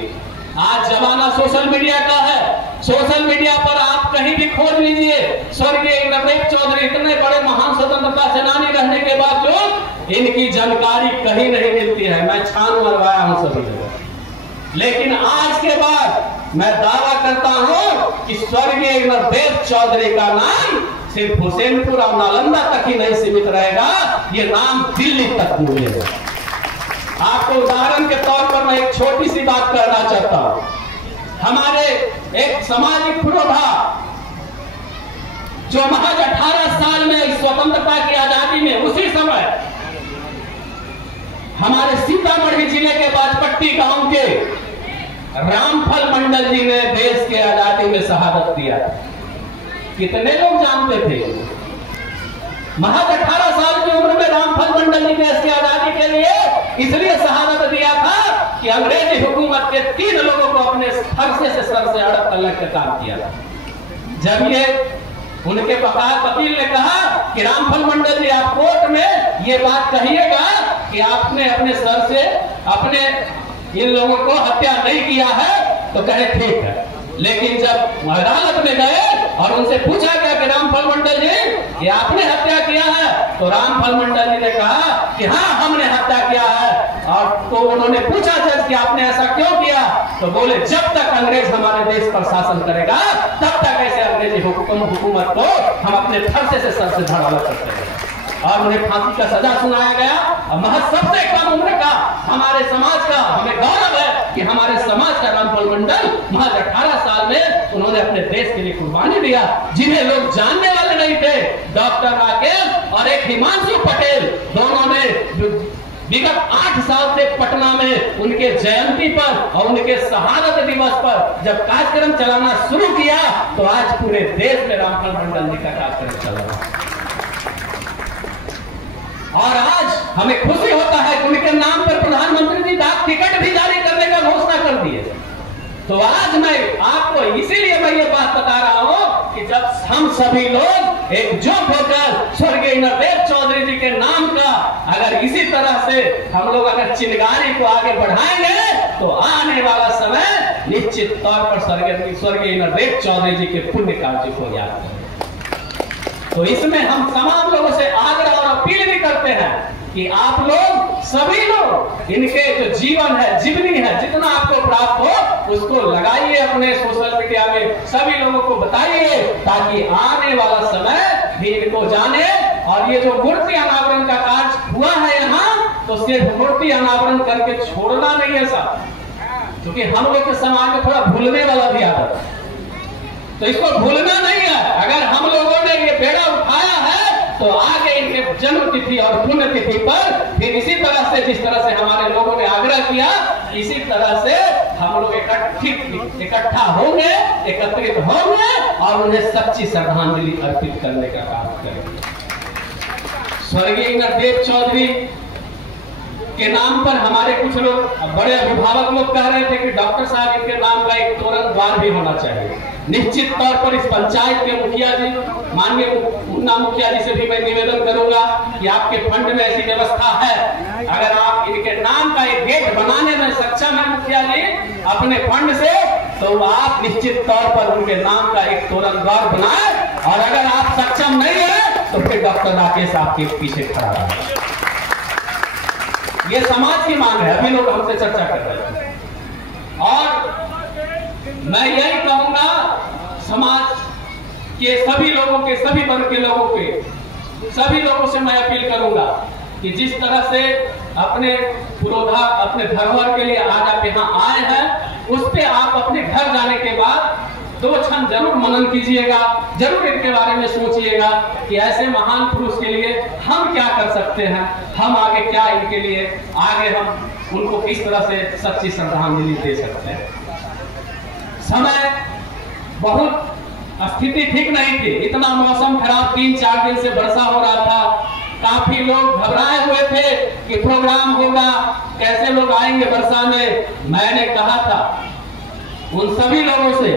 आज जमाना सोशल मीडिया का है। सोशल मीडिया पर आप कहीं भी खोज लीजिए, स्वर्गीय नरदेव चौधरी इतने बड़े महान स्वतंत्रता सेनानी रहने के बावजूद इनकी जानकारी कहीं नहीं मिलती है। मैं छान मरवाया हूं सभी जगह, लेकिन आज के बाद मैं दावा करता हूं कि स्वर्गीय नरदेव चौधरी का नाम सिर्फ हुसैनपुर और नालंदा तक ही नहीं सीमित रहेगा, ये नाम दिल्ली तक गूंजेगा। आपको उदाहरण के तौर पर मैं एक छोटी सी बात कहना चाहता हूं। हमारे एक सामाजिक पुरोधा जो महज 18 साल में स्वतंत्रता की आजादी में, उसी समय हमारे सीतामढ़ी जिले के बाजपट्टी गांव के रामफल मंडल जी ने देश के आजादी में शहादत दिया। कितने लोग जानते थे? महज 18 साल की उम्र में रामफल मंडल जी देश की आजादी के लिए इसलिए शहादत दिया था कि अंग्रेजी हुकूमत के 3 लोगों को अपने फरसे से सर से अड़क करने का काम किया था। जब ये उनके वकील ने कहा कि रामफल मंडल जी आप कोर्ट में ये बात कहिएगा कि आपने अपने सर से अपने इन लोगों को हत्या नहीं किया है, तो कहे ठीक है। लेकिन जब अदालत में गए और उनसे पूछा गया कि रामफल मंडल जी ये आपने हत्या किया है, तो रामफल मंडल जी ने कहा कि हाँ हमने हत्या किया है। और तो उन्होंने पूछा जज कि आपने ऐसा क्यों किया, तो बोले जब तक अंग्रेज हमारे देश पर शासन करेगा तब तक ऐसे अंग्रेजी हुकूमत को हम अपने फरसे से सर से धड़ा सकते हैं। और उन्हें फांसी का सजा सुनाया गया। और महज सबसे कम उम्र का हमारे समाज का हमें गौरव है कि हमारे समाज का रामफल मंडल महज 18 साल में उन्होंने अपने देश के लिए कुर्बानी दिया। जिन्हें लोग जानने वाले नहीं थे, डॉक्टर राकेश और एक हिमांशु पटेल, दोनों ने विगत 8 साल से पटना में उनके जयंती पर और उनके शहादत दिवस पर जब कार्यक्रम चलाना शुरू किया, तो आज पूरे देश में रामफल मंडल जी का कार्यक्रम चल रहा है। और आज हमें खुशी होता है कि उनके नाम पर प्रधानमंत्री जी डाक टिकट भी जारी करने का घोषणा कर दिए। तो आज मैं आपको इसीलिए मैं ये बात बता रहा हूं कि जब हम सभी लोग एकजुट होकर स्वर्गीय नरदेव चौधरी जी के नाम का अगर अगर इसी तरह से हम लोग अगर चिंगारी को आगे बढ़ाएंगे तो आने वाला समय निश्चित तौर पर स्वर्गीय इंद्रदेव चौधरी जी के पुण्य कार्य को याद करें। तो इसमें हम तमाम लोगों से आग्रह और अपील भी करते हैं कि आप लोग सभी लोग इनके जो जीवन है, जीवनी है, जितना आपको प्राप्त हो उसको लगाइए अपने सोशल मीडिया में, सभी लोगों को बताइए ताकि आने वाला समय भी इनको जाने। और ये जो मूर्ति अनावरण का कार्य हुआ है यहाँ, तो सिर्फ मूर्ति अनावरण करके छोड़ना नहीं है साहब, क्योंकि हम लोग के समाज में थोड़ा भूलने वाला भी आदत है, तो इसको भूलना नहीं है। अगर हम लोगों ने ये बेड़ा उठाया है तो आगे इनके जन्म तिथि और पुण्य तिथि पर फिर इसी तरह से, जिस तरह से हमारे लोगों ने आग्रह किया, इसी तरह से हम लोग इकट्ठा होंगे, एकत्रित होंगे और उन्हें सच्ची श्रद्धांजलि अर्पित करने का काम करेंगे। स्वर्गीय इंद्रदेव चौधरी के नाम पर हमारे कुछ लोग, बड़े अभिभावक लोग कह रहे थे कि डॉक्टर साहब इनके नाम का एक तोरण द्वार भी होना चाहिए। निश्चित तौर पर इस पंचायत के मुखिया जी, माननीय मुन्ना मुखिया जी से भी मैं निवेदन करूंगा कि आपके फंड में ऐसी व्यवस्था है, अगर आप इनके नाम का एक गेट बनाने में सक्षम है मुखिया जी अपने फंड से, तो आप निश्चित तौर पर उनके नाम का एक तोरण द्वार बनाए। और अगर आप सक्षम नहीं है तो फिर डॉक्टर राकेश आपके पीछे खड़ा रहे। ये समाज की मांग है, अभी लोग हमसे चर्चा कर रहे हैं। और मैं यही कहूंगा समाज के सभी लोगों के, सभी वर्ग के लोगों के, सभी लोगों से मैं अपील करूंगा कि जिस तरह से अपने पुरोधा, अपने धरोहर के लिए आज आप यहाँ आए हैं, उस पे आप अपने घर जाने के बाद 2 क्षण जरूर मनन कीजिएगा, जरूर इनके बारे में सोचिएगा कि ऐसे महान पुरुष के लिए हम क्या कर सकते हैं, हम आगे क्या इनके लिए आगे हम उनको किस तरह से सच्ची श्रद्धांजलि दे सकते हैं। समय बहुत स्थिति ठीक नहीं थी, इतना मौसम खराब, 3-4 दिन से वर्षा हो रहा था, काफी लोग घबराए हुए थे कि प्रोग्राम होगा, कैसे लोग आएंगे वर्षा में। मैंने कहा था उन सभी लोगों से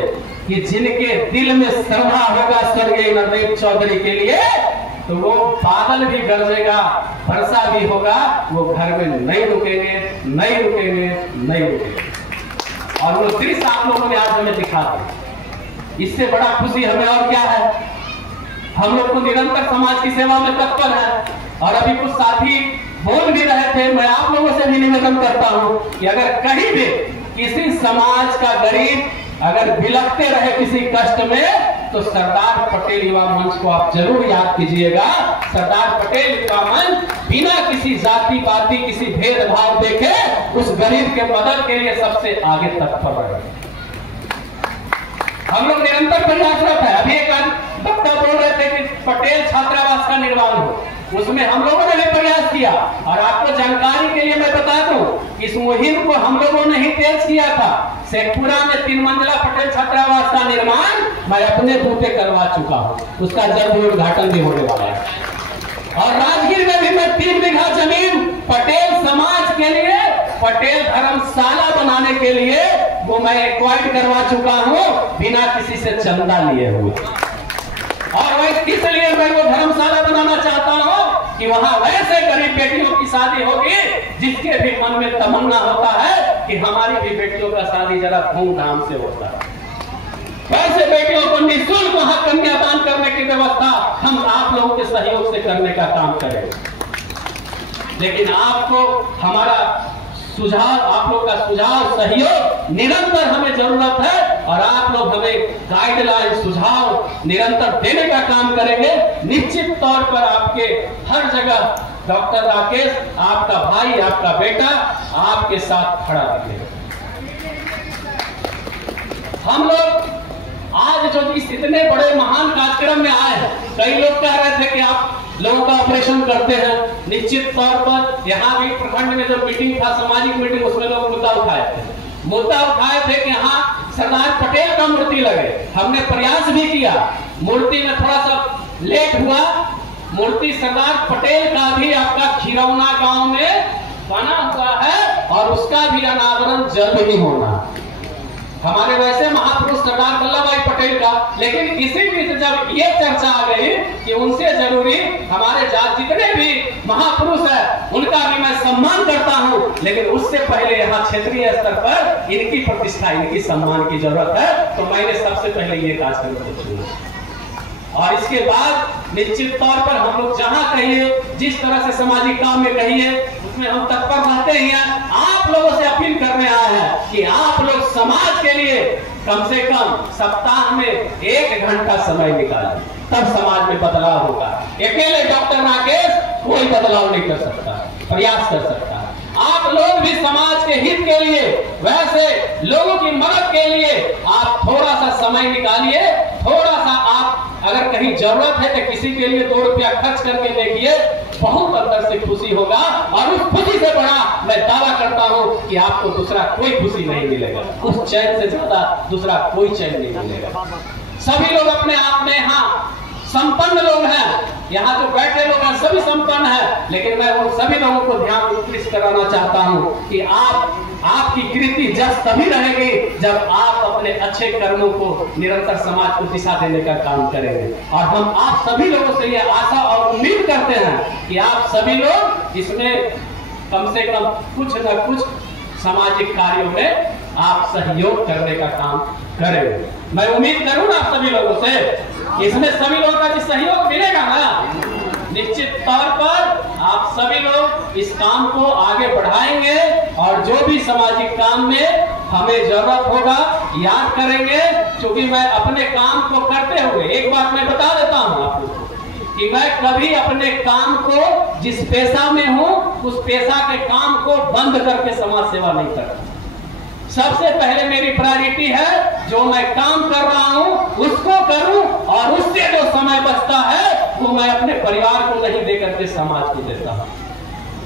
कि जिनके दिल में श्रद्धा होगा स्वर्गीय इंद्रदेव चौधरी के लिए, तो वो बादल भी गरजेगा, वर्षा भी होगा, वो घर में नहीं रुकेंगे, नहीं रुकेंगे, नहीं रुकेंगे। और वो दृश्य आप लोगों ने आज हमें दिखा दिया, इससे बड़ा खुशी हमें और क्या है। हम लोग तो निरंतर समाज की सेवा में तत्पर है। और अभी कुछ साथी बोल भी रहे थे, मैं आप लोगों से भी निवेदन करता हूं कि अगर कहीं भी किसी समाज का गरीब अगर बिलखते रहे किसी कष्ट में, तो सरदार पटेल युवा मंच को आप जरूर याद कीजिएगा। सरदार पटेल युवा मंच बिना किसी जाति पाति, किसी भेदभाव देखे उस गरीब के मदद के लिए सबसे आगे तत्पर रहे। हम लोग निरंतर प्रयासरत है। अभी एक वक्ता बोल रहे थे कि पटेल छात्रावास का निर्माण हो, उसमें हम लोगों ने भी प्रयास किया। और आपको जानकारी के लिए मैं बता दूं, इस मुहिम को हम लोगों ने ही तेज किया था। शेखपुरा में 3 मंजिला पटेल छात्रावास का निर्माण मैं अपने बूते करवा चुका हूं, उसका जल्द उद्घाटन भी होने वाला है। और राजगीर में भी मैं 3 बीघा जमीन पटेल समाज के लिए, पटेल धर्मशाला बनाने के लिए वो मैं एक्वाइर करवा चुका हूं, बिना किसी से चंदा लिए हुए। और वह इसलिए मैं वो धर्मशाला बनाना चाहता हूं कि वहां वैसे गरीब बेटियों की शादी होगी जिसके भी मन में तमन्ना होता है कि हमारी भी बेटियों का शादी जरा धूमधाम से होता है। वैसे बेटियों को निःशुल्क वहां कन्यादान करने की व्यवस्था हम आप लोगों के सहयोग से करने का काम करेंगे। लेकिन आपको हमारा सुझाव, आप लोग का सुझाव, सहयोग निरंतर हमें जरूरत है। और आप लोग हमें गाइडलाइन, सुझाव निरंतर देने का काम करेंगे। निश्चित तौर पर आपके हर जगह डॉक्टर राकेश, आपका भाई, आपका बेटा आपके साथ खड़ा रहेगा। हम लोग आज जो इस इतने बड़े महान कार्यक्रम में आए हैं, कई लोग कह रहे थे कि आप लोगों का ऑपरेशन करते हैं। निश्चित तौर पर यहाँ भी प्रखंड में जो मीटिंग था, सामाजिक मीटिंग, उसमें लोग मुद्दा उठाए थे कि यहाँ सरदार पटेल का मूर्ति लगे। हमने प्रयास भी किया, मूर्ति में थोड़ा सा लेट हुआ। मूर्ति सरदार पटेल का भी आपका खिरौना गांव में बना हुआ है और उसका भी अनावरण जल्द ही होना। हमारे वैसे महापुरुष सरदार वल्लभ भाई पटेल का, लेकिन इसी बीच जब ये चर्चा आ गई कि उनसे जरूरी हमारे जितने भी महापुरुष है उनका भी मैं सम्मान करता हूं, लेकिन उससे पहले यहाँ क्षेत्रीय स्तर पर इनकी प्रतिष्ठा, इनकी सम्मान की जरूरत है, तो मैंने सबसे पहले ये कार्यक्रम को चुना। और इसके बाद निश्चित तौर पर हम लोग जहां कहिए, जिस तरह से सामाजिक काम में कहिए, उसमें हम तत्पर रहते हैं। आप लोगों से अपील करने आए हैं कि आप लोग समाज के लिए कम से कम सप्ताह में 1 घंटा समय निकालें, तब समाज में बदलाव होगा। अकेले डॉक्टर राकेश कोई बदलाव नहीं कर सकता, प्रयास कर सकता है। आप लोग भी समाज के हित के लिए, वैसे लोगों की मदद के लिए आप थोड़ा सा समय निकालिए। थोड़ा सा आप अगर कहीं जरूरत है तो किसी के लिए 2 रुपया खर्च करके देखिए, बहुत अंदर से खुशी होगा। और उस खुशी से बड़ा मैं दावा करता हूं कि आपको दूसरा कोई खुशी नहीं मिलेगा, उस चैन से ज्यादा दूसरा कोई चैन नहीं मिलेगा। सभी लोग अपने आप में यहाँ संपन्न लोग हैं, यहाँ जो बैठे लोग हैं सभी संपन्न हैं, लेकिन मैं उन सभी लोगों को ध्यान उत्कृष्ट कराना चाहता हूँ कि आपकी कृति जब तभी रहेगी जब आप अपने अच्छे कर्मों को निरंतर समाज को दिशा देने का काम करेंगे। और हम आप सभी लोगों से ये आशा और उम्मीद करते हैं कि आप सभी लोग इसमें कम से कम कुछ न कुछ सामाजिक कार्यों में आप सहयोग करने का काम करेंगे। मैं उम्मीद करूँ आप सभी लोगों से, इसमें सभी लोगों का सहयोग मिलेगा ना। निश्चित तौर पर आप सभी लोग इस काम को आगे बढ़ाएंगे और जो भी सामाजिक काम में हमें जरूरत होगा याद करेंगे। क्योंकि मैं अपने काम को करते हुए एक बात मैं बता देता हूं आप लोगों को कि मैं कभी अपने काम को, जिस पेशा में हूं उस पेशा के काम को बंद करके समाज सेवा नहीं करता। सबसे पहले मेरी प्रायोरिटी है जो मैं काम कर रहा हूं उसको करूं, और उससे जो समय बचता है वो मैं अपने परिवार को नहीं देकर के समाज को देता हूं।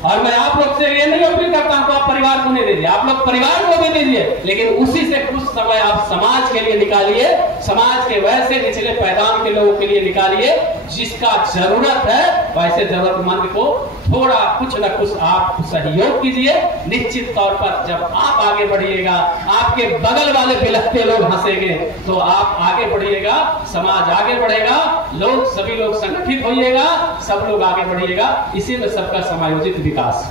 और मैं आप लोग से ये नहीं अपील करता हूं कि आप परिवार को नहीं दीजिए, आप लोग परिवार को भी दीजिए, लेकिन उसी से कुछ समय आप समाज के लिए निकालिए, समाज के वैसे निचले पैदान के लोगों के लिए निकालिए जिसका जरूरत है। वैसे जरूरतमंद को थोड़ा कुछ न कुछ आप सहयोग कीजिए। निश्चित तौर पर जब आप आगे बढ़िएगा, आपके बगल वाले बिलखते लोग हंसेंगे तो आप आगे बढ़िएगा, समाज आगे बढ़ेगा, लोग सभी लोग संगठित होइएगा, सब लोग आगे बढ़िएगा। इसी में सबका समायोजित विकास।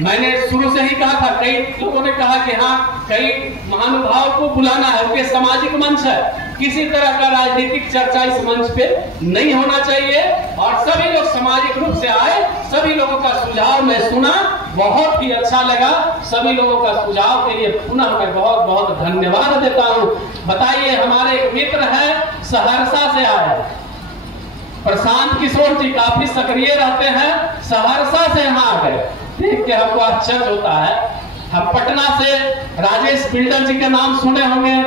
मैंने शुरू से ही कहा था, कई लोगों ने कहा कि हाँ कई महानुभाव को बुलाना है, उनके सामाजिक मंच है, किसी तरह का राजनीतिक चर्चा इस मंच पे नहीं होना चाहिए। और सभी लोग सामाजिक रूप से आए, सभी लोगों का सुझाव मैं सुना, बहुत ही अच्छा लगा। सभी लोगों का सुझाव के लिए पुनः मैं बहुत बहुत धन्यवाद देता हूँ। बताइए, हमारे एक मित्र है सहरसा से आए, प्रशांत किशोर जी काफी सक्रिय रहते हैं, सहरसा से यहाँ आ गए, देख के हमको आश्चर्य होता है। हम पटना से राजेश बिल्डर जी का नाम सुने होंगे,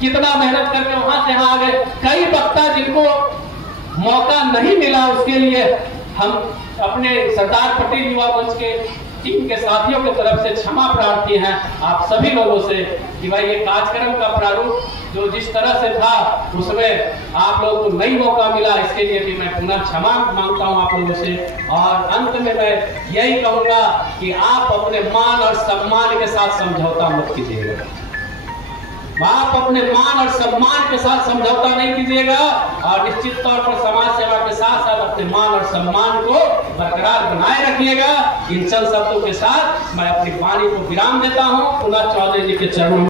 कितना मेहनत करके वहां से यहाँ आ गए। कई वक्ता जिनको मौका नहीं मिला उसके लिए हम अपने सरदार पटेल युवा मंच के टीम के साथियों की तरफ से क्षमा प्रार्थी हैं आप सभी लोगों से कि भाई ये कार्यक्रम का प्रारूप जो जिस तरह से था उसमें आप लोगों को नहीं मौका मिला, इसके लिए भी मैं पुनः क्षमा मांगता हूं आप लोगों से। और अंत में मैं यही कहूंगा कि आप अपने मान और सम्मान के साथ समझौता मत कीजिएगा, आप अपने मान और सम्मान के साथ समझौता नहीं कीजिएगा। और निश्चित तौर पर समाज सेवा के साथ साथ अपने मान और सम्मान को बरकरार बनाए रखिएगा। इन चंद शब्दों के साथ मैं अपनी वाणी को विराम देता हूं। पुनः चौधरी जी के चरणों